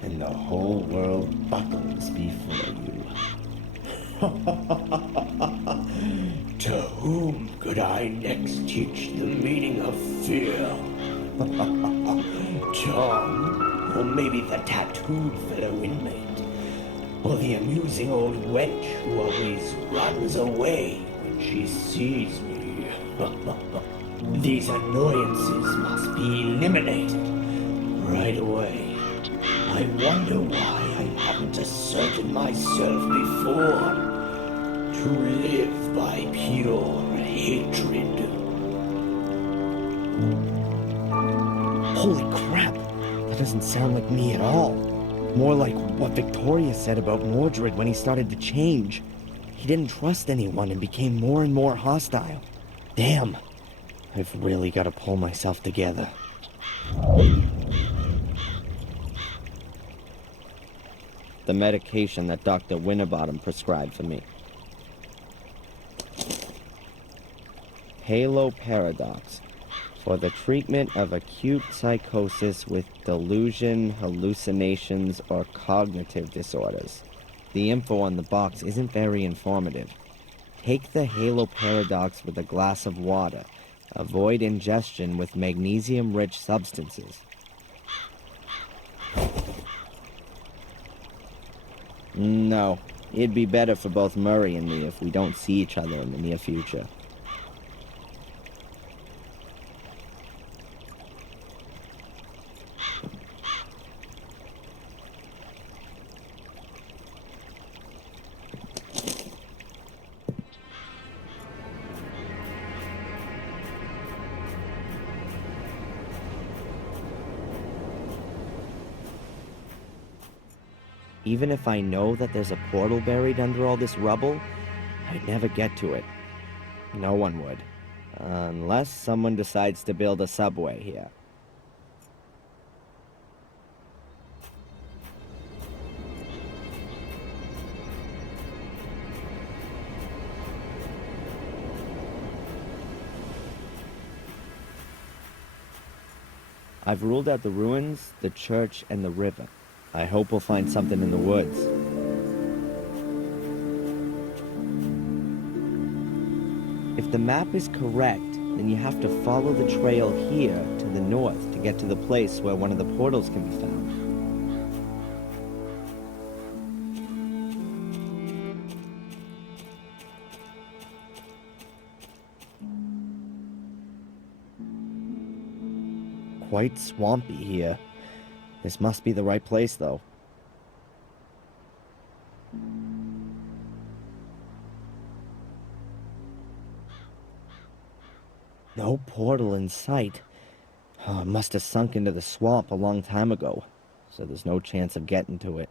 and the whole world buckles before you. To whom could I next teach the meaning of fear? Tom, or maybe the tattooed fellow inmate, or the amusing old wench who always runs away when she sees me. These annoyances must be eliminated right away. I wonder why I haven't asserted myself before. To live by pure hatred. Holy crap! That doesn't sound like me at all. More like what Victoria said about Mordred when he started to change. He didn't trust anyone and became more and more hostile. Damn! I've really got to pull myself together. The medication that Dr. Winterbottom prescribed for me. Halo Paradox. For the treatment of acute psychosis with delusion, hallucinations, or cognitive disorders. The info on the box isn't very informative. Take the Halo Paradox with a glass of water. Avoid ingestion with magnesium-rich substances. No, it'd be better for both Murray and me if we don't see each other in the near future. Even if I know that there's a portal buried under all this rubble, I'd never get to it. No one would. Unless someone decides to build a subway here. I've ruled out the ruins, the church, and the river. I hope we'll find something in the woods. If the map is correct, then you have to follow the trail here to the north to get to the place where one of the portals can be found. Quite swampy here. This must be the right place, though. No portal in sight. Oh, it must have sunk into the swamp a long time ago, so there's no chance of getting to it.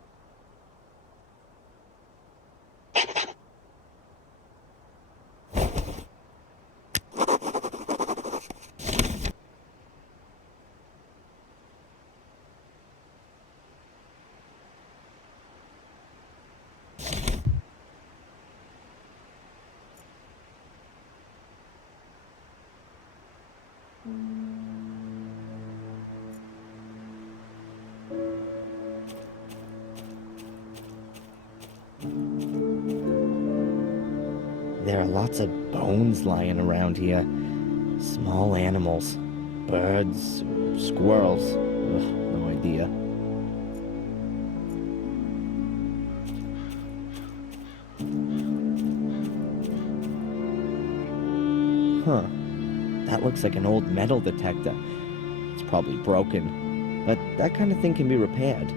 There are lots of bones lying around here. Small animals. Birds, squirrels. Ugh, no idea. Huh. That looks like an old metal detector. It's probably broken, but that kind of thing can be repaired.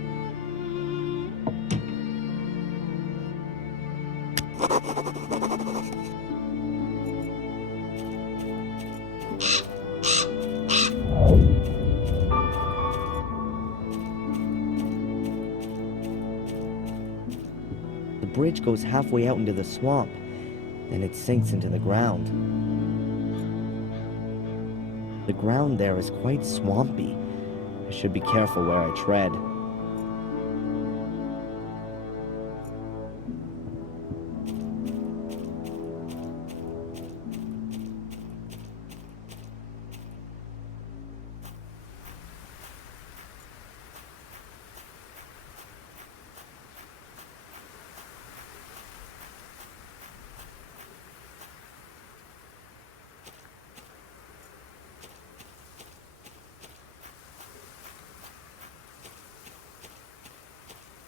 The bridge goes halfway out into the swamp, then it sinks into the ground. The ground there is quite swampy. I should be careful where I tread.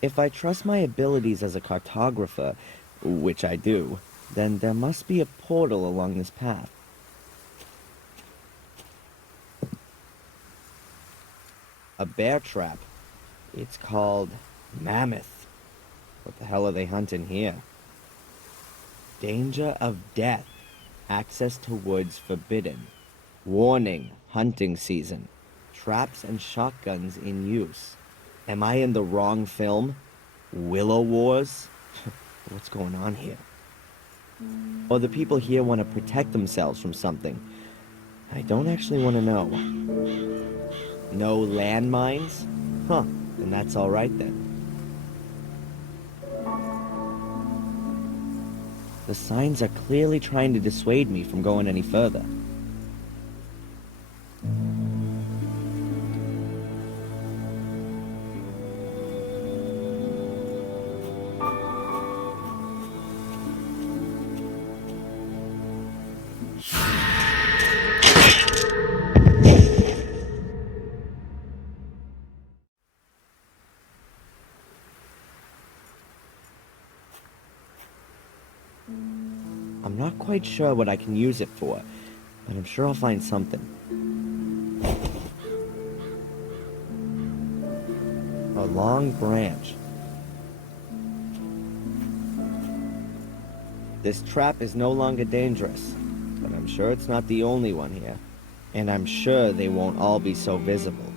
If I trust my abilities as a cartographer, which I do, then there must be a portal along this path. A bear trap. It's called Mammoth. What the hell are they hunting here? Danger of death. Access to woods forbidden. Warning, hunting season. Traps and shotguns in use. Am I in the wrong film? Willow Wars? What's going on here? Or the people here want to protect themselves from something. I don't actually want to know. No landmines? Huh, then that's all right then. The signs are clearly trying to dissuade me from going any further. I'm not quite sure what I can use it for, but I'm sure I'll find something. A long branch. This trap is no longer dangerous, but I'm sure it's not the only one here. And I'm sure they won't all be so visible.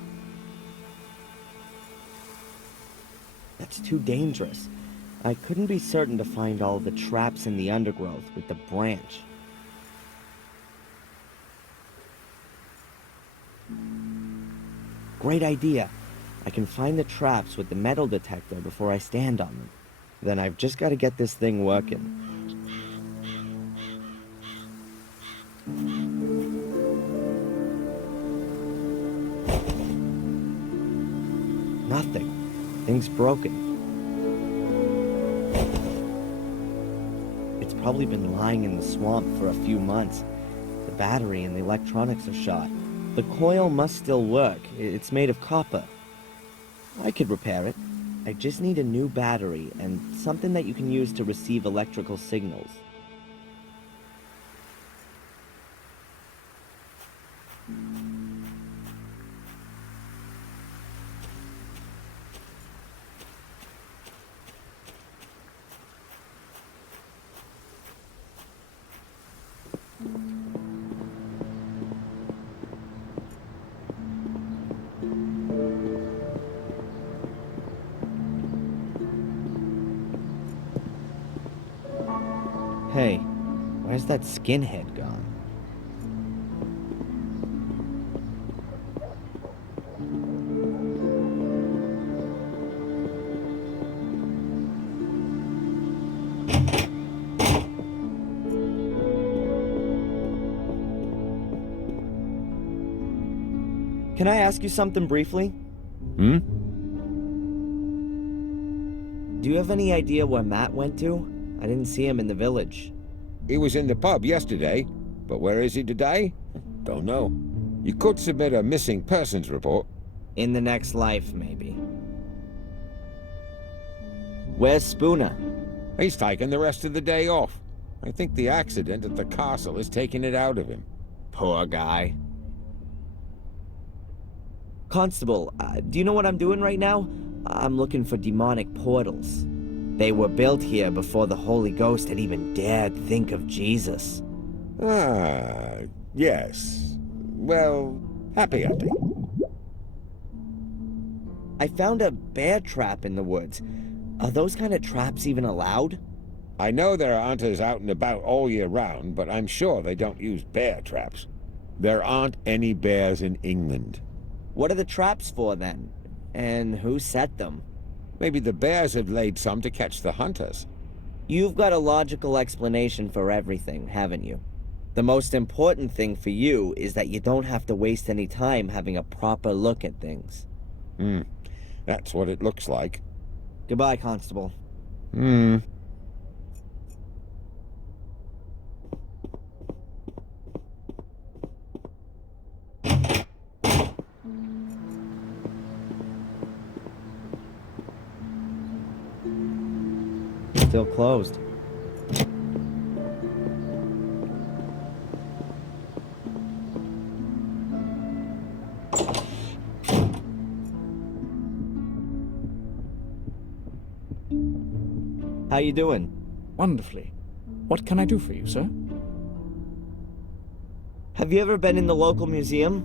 That's too dangerous. I couldn't be certain to find all the traps in the undergrowth with the branch. Great idea. I can find the traps with the metal detector before I stand on them. Then I've just got to get this thing working. nothing. Thing's broken. It's probably been lying in the swamp for a few months. The battery and the electronics are shot. The coil must still work. It's made of copper. I could repair it. I just need a new battery and something that you can use to receive electrical signals. Hey, where's that skinhead gone? Can I ask you something briefly? Hmm? Do you have any idea where Matt went to? I didn't see him in the village. He was in the pub yesterday, but where is he today? Don't know. You could submit a missing persons report. In the next life, maybe. Where's Spooner? He's taking the rest of the day off. I think the accident at the castle is taking it out of him. Poor guy. Constable, do you know what I'm doing right now? I'm looking for demonic portals. They were built here before the Holy Ghost had even dared think of Jesus. Ah, yes. Well, happy hunting. I found a bear trap in the woods. Are those kind of traps even allowed? I know there are hunters out and about all year round, but I'm sure they don't use bear traps. There aren't any bears in England. What are the traps for, then? And who set them? Maybe the bears have laid some to catch the hunters. You've got a logical explanation for everything, haven't you? The most important thing for you is that you don't have to waste any time having a proper look at things. That's what it looks like. Goodbye, Constable. Still closed. How you doing? Wonderfully. What can I do for you, sir? Have you ever been in the local museum?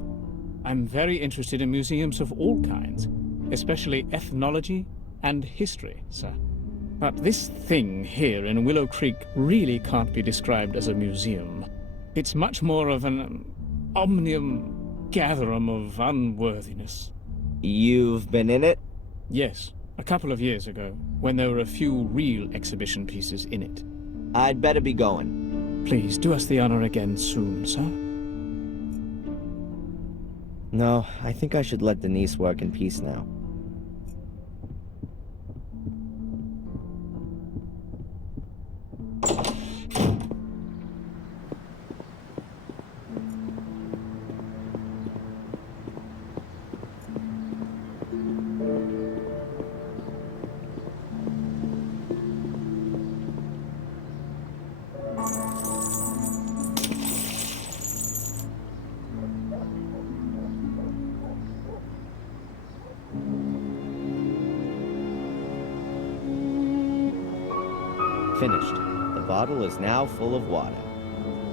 I'm very interested in museums of all kinds, especially ethnology and history, sir. But this thing here in Willow Creek really can't be described as a museum. It's much more of an omnium gatherum of unworthiness. You've been in it? Yes, a couple of years ago, when there were a few real exhibition pieces in it. I'd better be going. Please, do us the honor again soon, sir. No, I think I should let Denise work in peace now. Finished. The bottle is now full of water,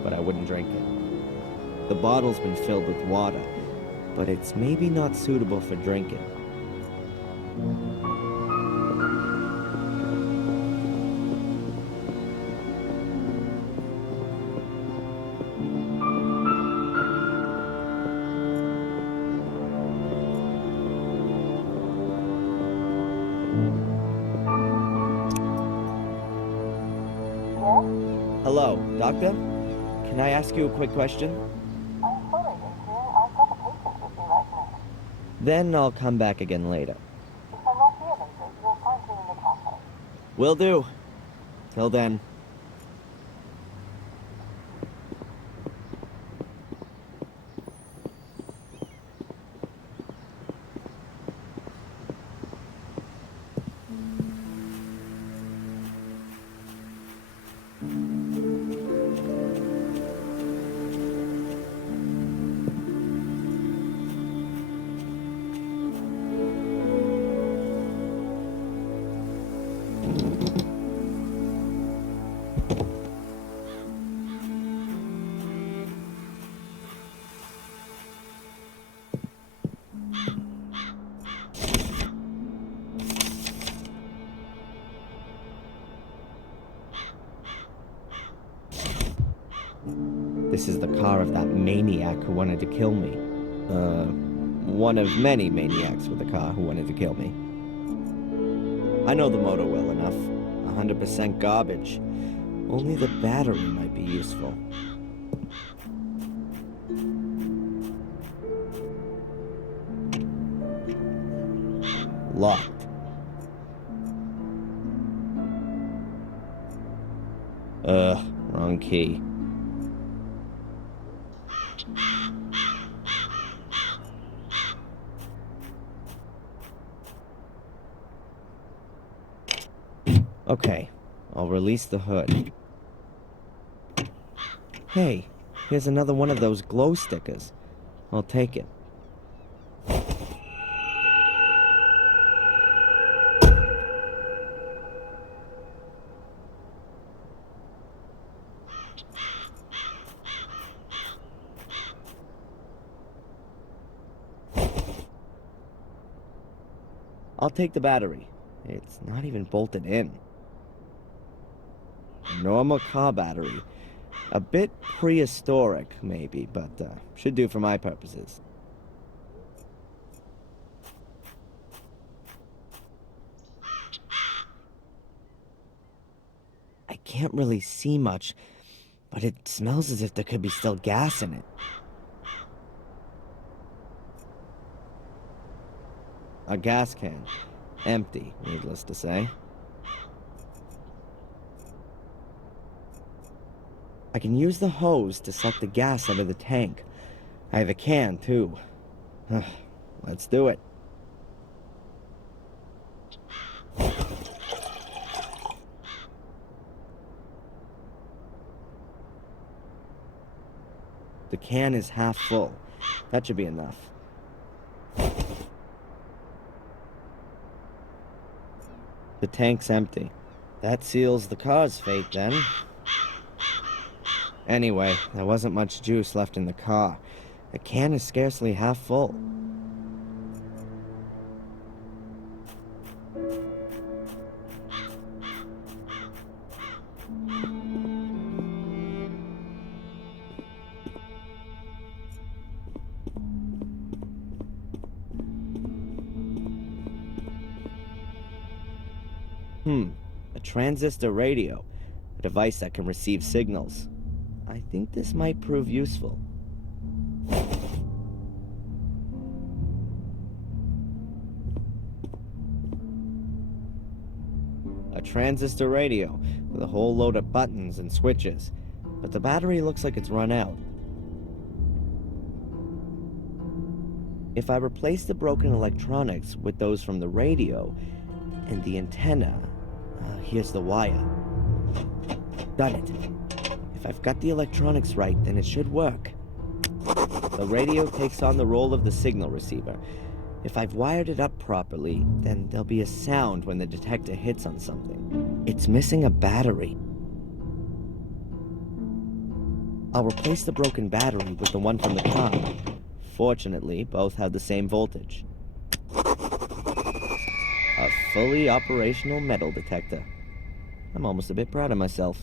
but I wouldn't drink it. The bottle's been filled with water, but it's maybe not suitable for drinking. Hello, Doctor? Can I ask you a quick question? I'm sorry, Adrian. I've got a patient with me right now. Then I'll come back again later. If Will do. Till then. This is the car of that maniac who wanted to kill me. One of many maniacs with a car who wanted to kill me. I know the motor well enough. 100% garbage. Only the battery might be useful. Locked. Wrong key. Okay, I'll release the hood. Hey, here's another one of those glow stickers. I'll take it. I'll take the battery. It's not even bolted in. Normal car battery. A bit prehistoric, maybe, but should do for my purposes. I can't really see much, but it smells as if there could be still gas in it. A gas can. Empty, needless to say. I can use the hose to suck the gas out of the tank. I have a can, too. Let's do it. The can is half full. That should be enough. The tank's empty. That seals the car's fate, then. Anyway, there wasn't much juice left in the car. The can is scarcely half full. A transistor radio. A device that can receive signals. I think this might prove useful. A transistor radio with a whole load of buttons and switches, but the battery looks like it's run out. If I replace the broken electronics with those from the radio and the antenna, here's the wire. Done it. If I've got the electronics right, then it should work. The radio takes on the role of the signal receiver. If I've wired it up properly, then there'll be a sound when the detector hits on something. It's missing a battery. I'll replace the broken battery with the one from the car. Fortunately, both have the same voltage. A fully operational metal detector. I'm almost a bit proud of myself.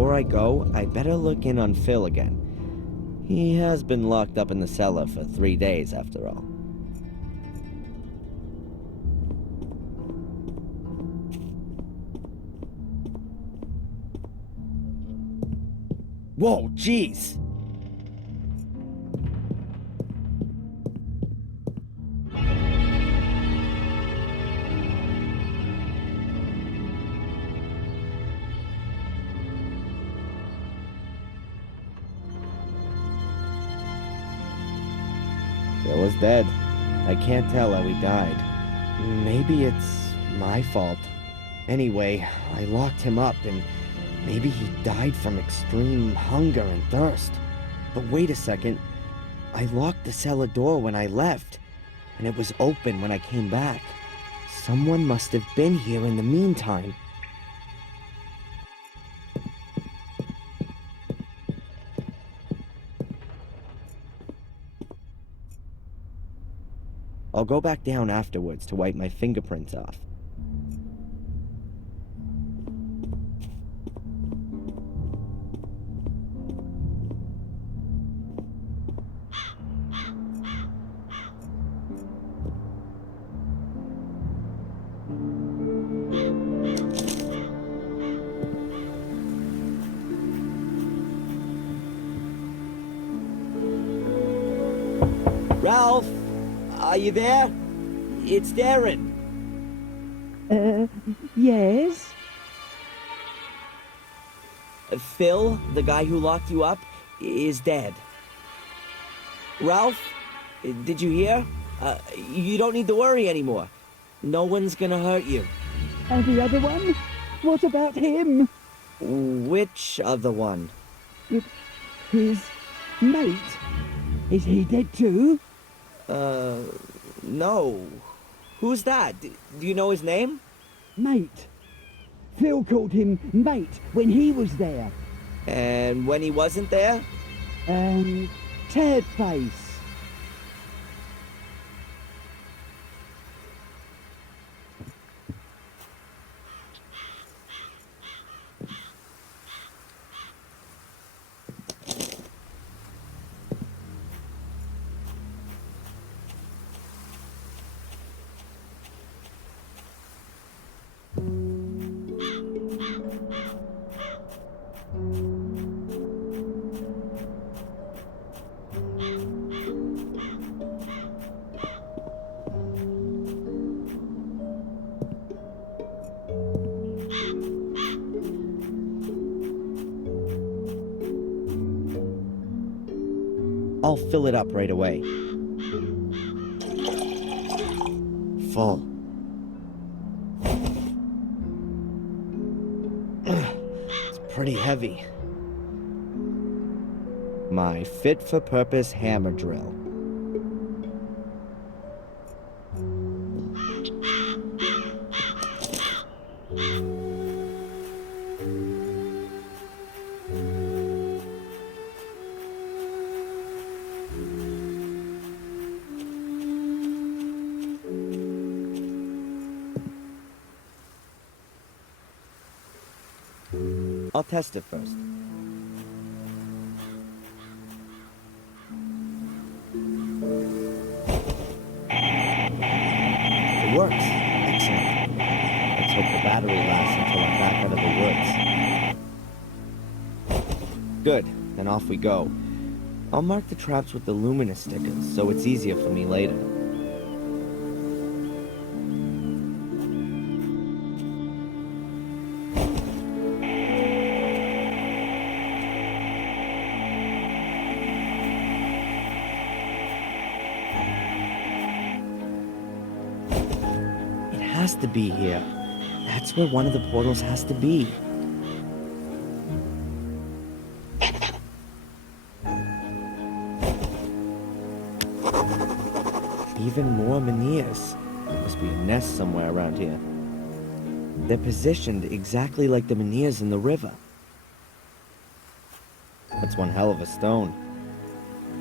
before I go, I better look in on Phil again. He has been locked up in the cellar for 3 days, after all. Whoa, jeez! Phil was dead. I can't tell how he died. Maybe it's my fault. Anyway, I locked him up and maybe he died from extreme hunger and thirst. But wait a second. I locked the cellar door when I left, and it was open when I came back. Someone must have been here in the meantime. I'll go back down afterwards to wipe my fingerprints off. Ralph! Are you there? It's Darren. Yes? Phil, the guy who locked you up, is dead. Ralph, did you hear? You don't need to worry anymore. No one's gonna hurt you. And the other one? What about him? Which other one? His mate. Is he dead too? No. Who's that? Do you know his name? Mate. Phil called him mate when he was there. And when he wasn't there? Tad face. I'll fill it up right away. Full. It's pretty heavy. My fit-for-purpose hammer drill. I'll test it first. It works. Excellent. Let's hope the battery lasts until I'm back out of the woods. Good. Then off we go. I'll mark the traps with the luminous stickers, so it's easier for me later. Has to be here. That's where one of the portals has to be. Even more Menhirs. There must be a nest somewhere around here. They're positioned exactly like the Menhirs in the river. That's one hell of a stone.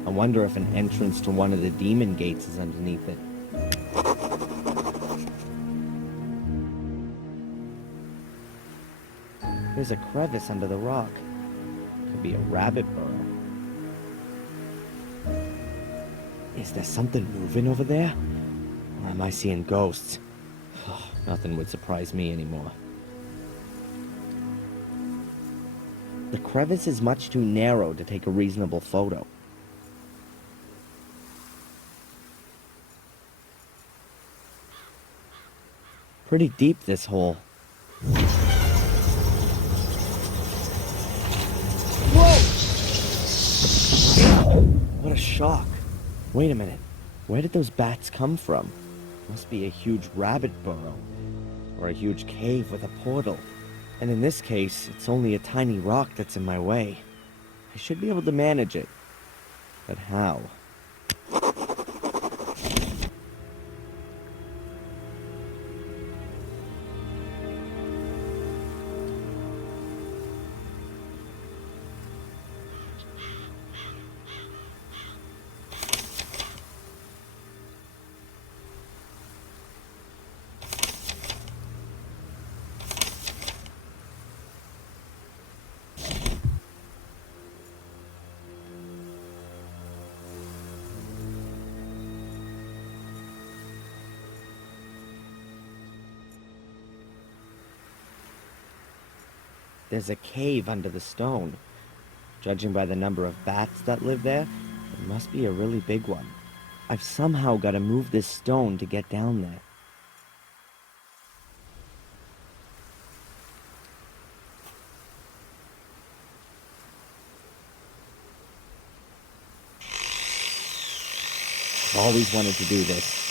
I wonder if an entrance to one of the demon gates is underneath it. There's a crevice under the rock. Could be a rabbit burrow. Is there something moving over there? Or am I seeing ghosts? Nothing would surprise me anymore. The crevice is much too narrow to take a reasonable photo. Pretty deep, this hole. Whoa! What a shock. Wait a minute. Where did those bats come from? Must be a huge rabbit burrow. Or a huge cave with a portal. And in this case, it's only a tiny rock that's in my way. I should be able to manage it. But how? There's a cave under the stone. Judging by the number of bats that live there, it must be a really big one. I've somehow got to move this stone to get down there. I've always wanted to do this.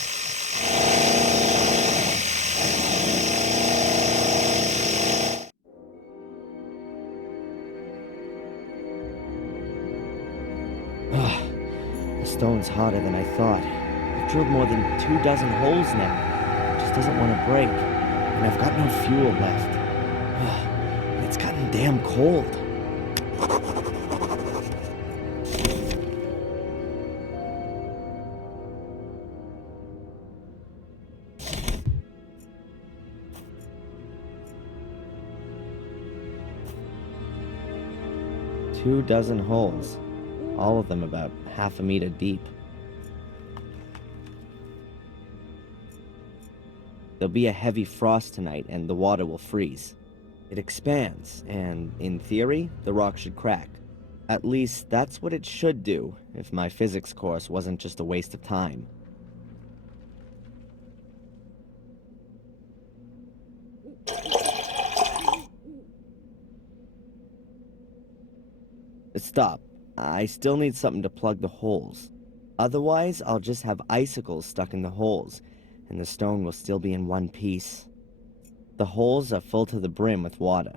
The stone's harder than I thought. I've drilled more than 24 holes now. It just doesn't want to break. And I've got no fuel left. And it's gotten damn cold. Two dozen holes. All of them about half a meter deep. There'll be a heavy frost tonight and the water will freeze. It expands, and in theory, the rock should crack. At least that's what it should do if my physics course wasn't just a waste of time. Stop. I still need something to plug the holes. Otherwise, I'll just have icicles stuck in the holes, and the stone will still be in one piece. The holes are full to the brim with water.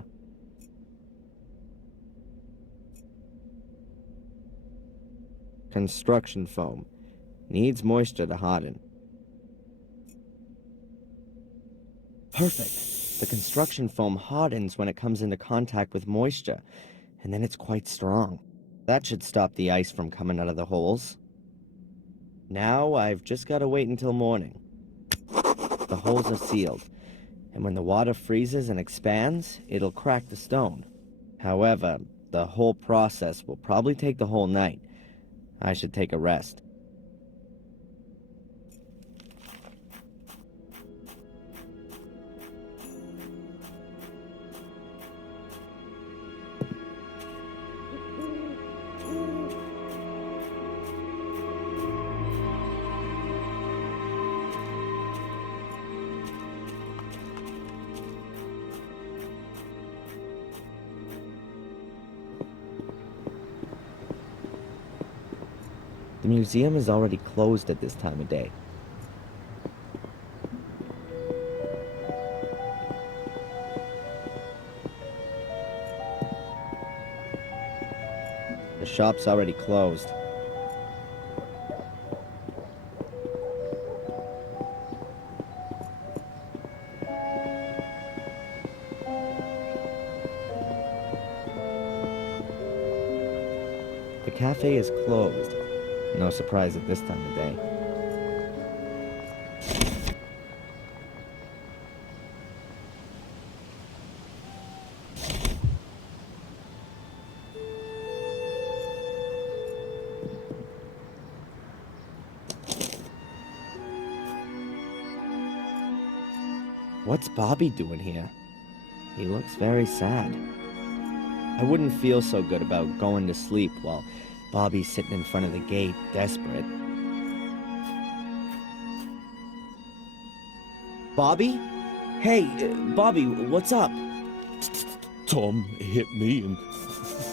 Construction foam. Needs moisture to harden. Perfect. The construction foam hardens when it comes into contact with moisture, and then it's quite strong. That should stop the ice from coming out of the holes. Now I've just got to wait until morning. The holes are sealed, and when the water freezes and expands, it'll crack the stone. However, the whole process will probably take the whole night. I should take a rest. The museum is already closed at this time of day. The shop's already closed. The cafe is closed. No surprise at this time of day. What's Bobby doing here? He looks very sad. I wouldn't feel so good about going to sleep while Bobby's sitting in front of the gate, desperate. Bobby? Hey, Bobby, what's up? Tom hit me and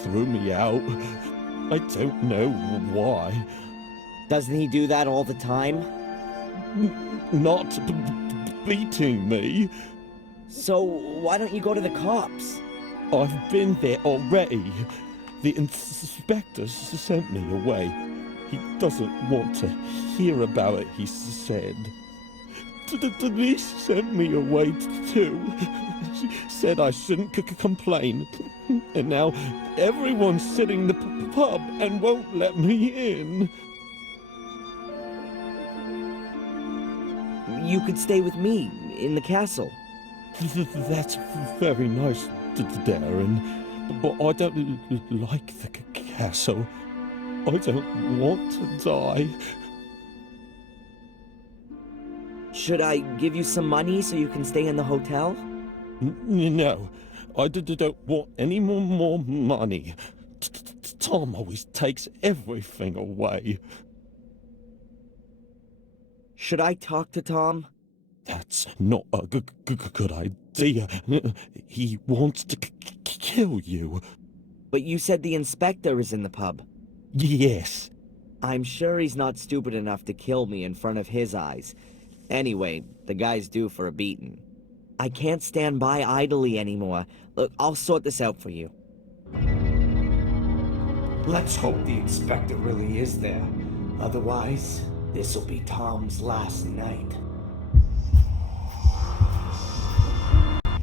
threw me out. I don't know why. Doesn't he do that all the time? Not beating me. So why don't you go to the cops? I've been there already. The inspector sent me away. He doesn't want to hear about it, he said. Denise sent me away too. She said I shouldn't complain. And now everyone's sitting in the pub and won't let me in. You could stay with me in the castle. That's very nice, Darren. But I don't like the castle. I don't want to die. Should I give you some money so you can stay in the hotel? No, I don't want any more money. Tom always takes everything away. Should I talk to Tom? That's not a good idea. He wants to kill you. But you said the inspector is in the pub. Yes. I'm sure he's not stupid enough to kill me in front of his eyes. Anyway, the guy's due for a beating. I can't stand by idly anymore. Look, I'll sort this out for you. Let's hope the inspector really is there. Otherwise, this'll be Tom's last night.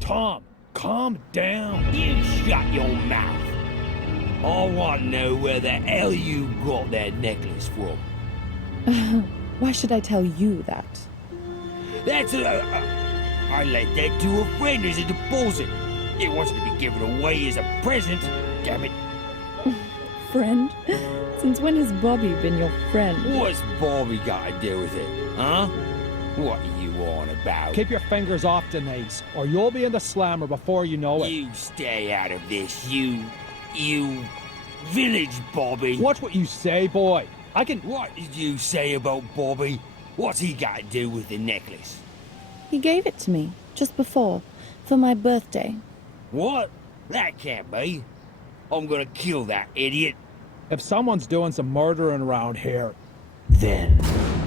Tom, calm down. You shut your mouth. I want to know where the hell you got that necklace from. Why should I tell you that? That's I let that to a friend as a deposit. It wasn't to be given away as a present. Damn it. Friend? Since when has Bobby been your friend? What's Bobby got to do with it, huh? What are you on about? Keep your fingers off Denise, or you'll be in the slammer before you know it. You stay out of this, you village Bobby. Watch what you say, boy. What did you say about Bobby? What's he got to do with the necklace? He gave it to me, just before, for my birthday. What? That can't be. I'm gonna kill that idiot. If someone's doing some murdering around here... Then,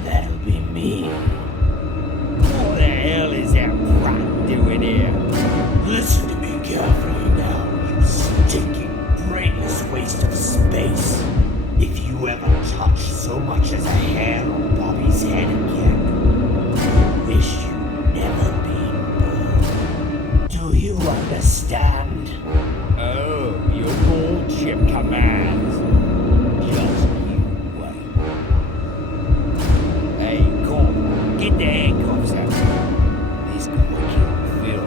that'll be me. What the hell is that brat doing here? Listen to me carefully now, you stinking, brainless waste of space. If you ever touch so much as a hair on Bobby's head again, I wish you'd never been born. Do you understand? Oh, your lordship commands. Just you wait. Hey, come, get the handcuffs out. This gonna kill Phil.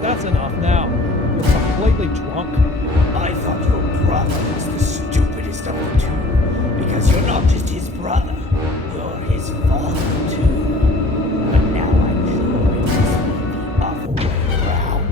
That's enough now. You're completely drunk. I thought your brother was the stupidest of the two, because you're not just his brother, you're his father too. But now I'm sure it must be the other way around.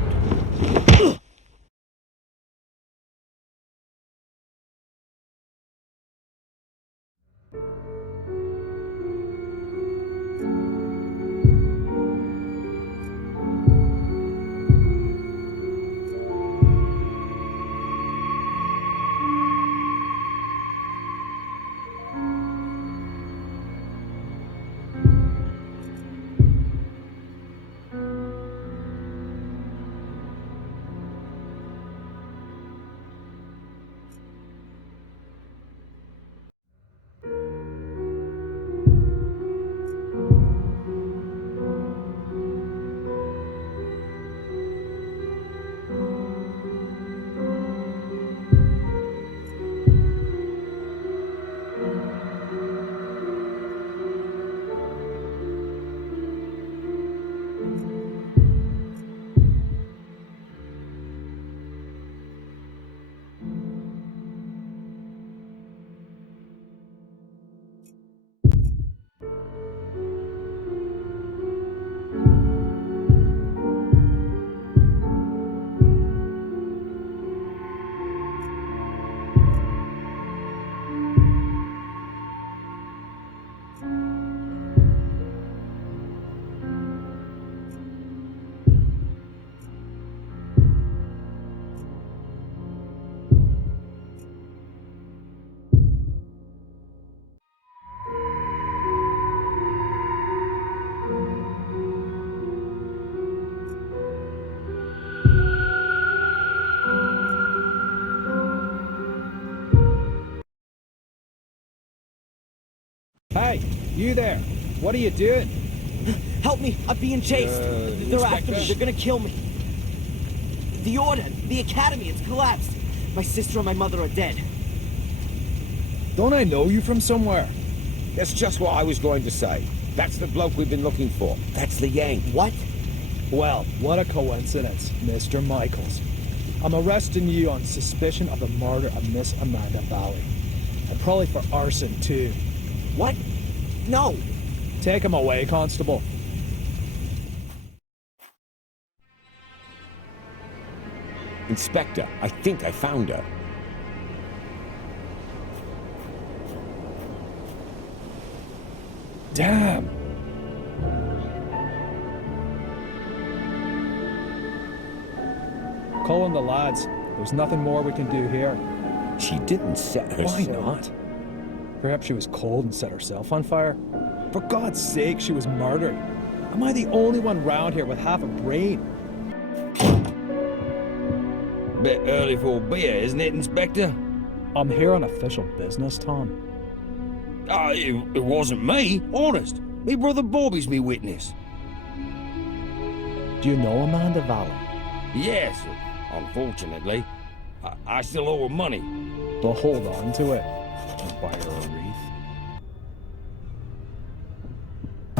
Hey, you there! What are you doing? Help me! I'm being chased! They're after me! Inspector? They're gonna kill me! The Order! The Academy! It's collapsed! My sister and my mother are dead. Don't I know you from somewhere? That's just what I was going to say. That's the bloke we've been looking for. That's the Yank. What? Well, what a coincidence, Mr. Michaels. I'm arresting you on suspicion of the murder of Miss Amanda Valley. And probably for arson, too. What? No! Take him away, Constable. Inspector, I think I found her. Damn! Call in the lads. There's nothing more we can do here. She didn't set herself. Why not? Perhaps she was cold and set herself on fire? For God's sake, she was murdered. Am I the only one round here with half a brain? Bit early for a beer, isn't it, Inspector? I'm here on official business, Tom. It wasn't me, honest. Me brother Bobby's me witness. Do you know Amanda Valley? Yes, unfortunately. I still owe her money. Well, hold on to it and buy her a wreath.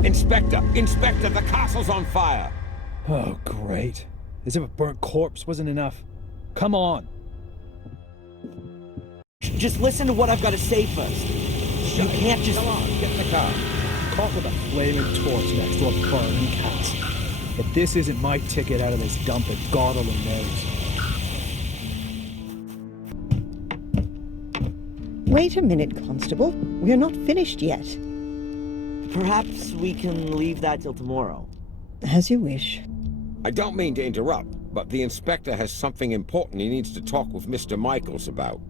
Inspector! Inspector, the castle's on fire! Oh, great. As if a burnt corpse wasn't enough. Come on. Just listen to what I've got to say first. You can't just... Come on, get in the car. Caught with a flaming torch next to a burning castle. If this isn't my ticket out of this dump, then God alone knows. Wait a minute, Constable. We're not finished yet. Perhaps we can leave that till tomorrow. As you wish. I don't mean to interrupt, but the inspector has something important he needs to talk with Mr. Michaels about.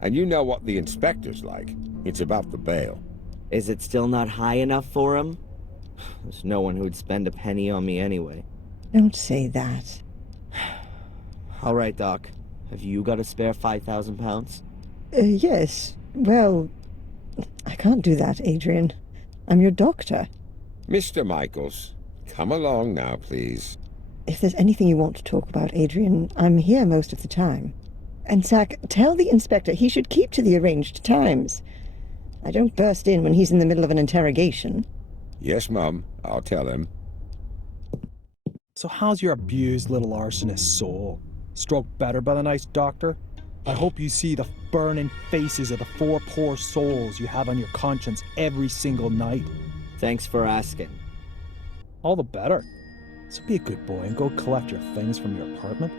And you know what the inspector's like. It's about the bail. Is it still not high enough for him? There's no one who'd spend a penny on me anyway. Don't say that. All right, Doc. Have you got a spare 5,000 pounds? Yes. Well, I can't do that, Adrian. I'm your doctor. Mr. Michaels, come along now, please. If there's anything you want to talk about, Adrian, I'm here most of the time. And Zach, tell the inspector he should keep to the arranged times. I don't burst in when he's in the middle of an interrogation. Yes, Mum. I'll tell him. So how's your abused little arsonist soul? Stroked better by the nice doctor? I hope you see the burning faces of the 4 poor souls you have on your conscience every single night. Thanks for asking. All the better. So be a good boy and go collect your things from your apartment.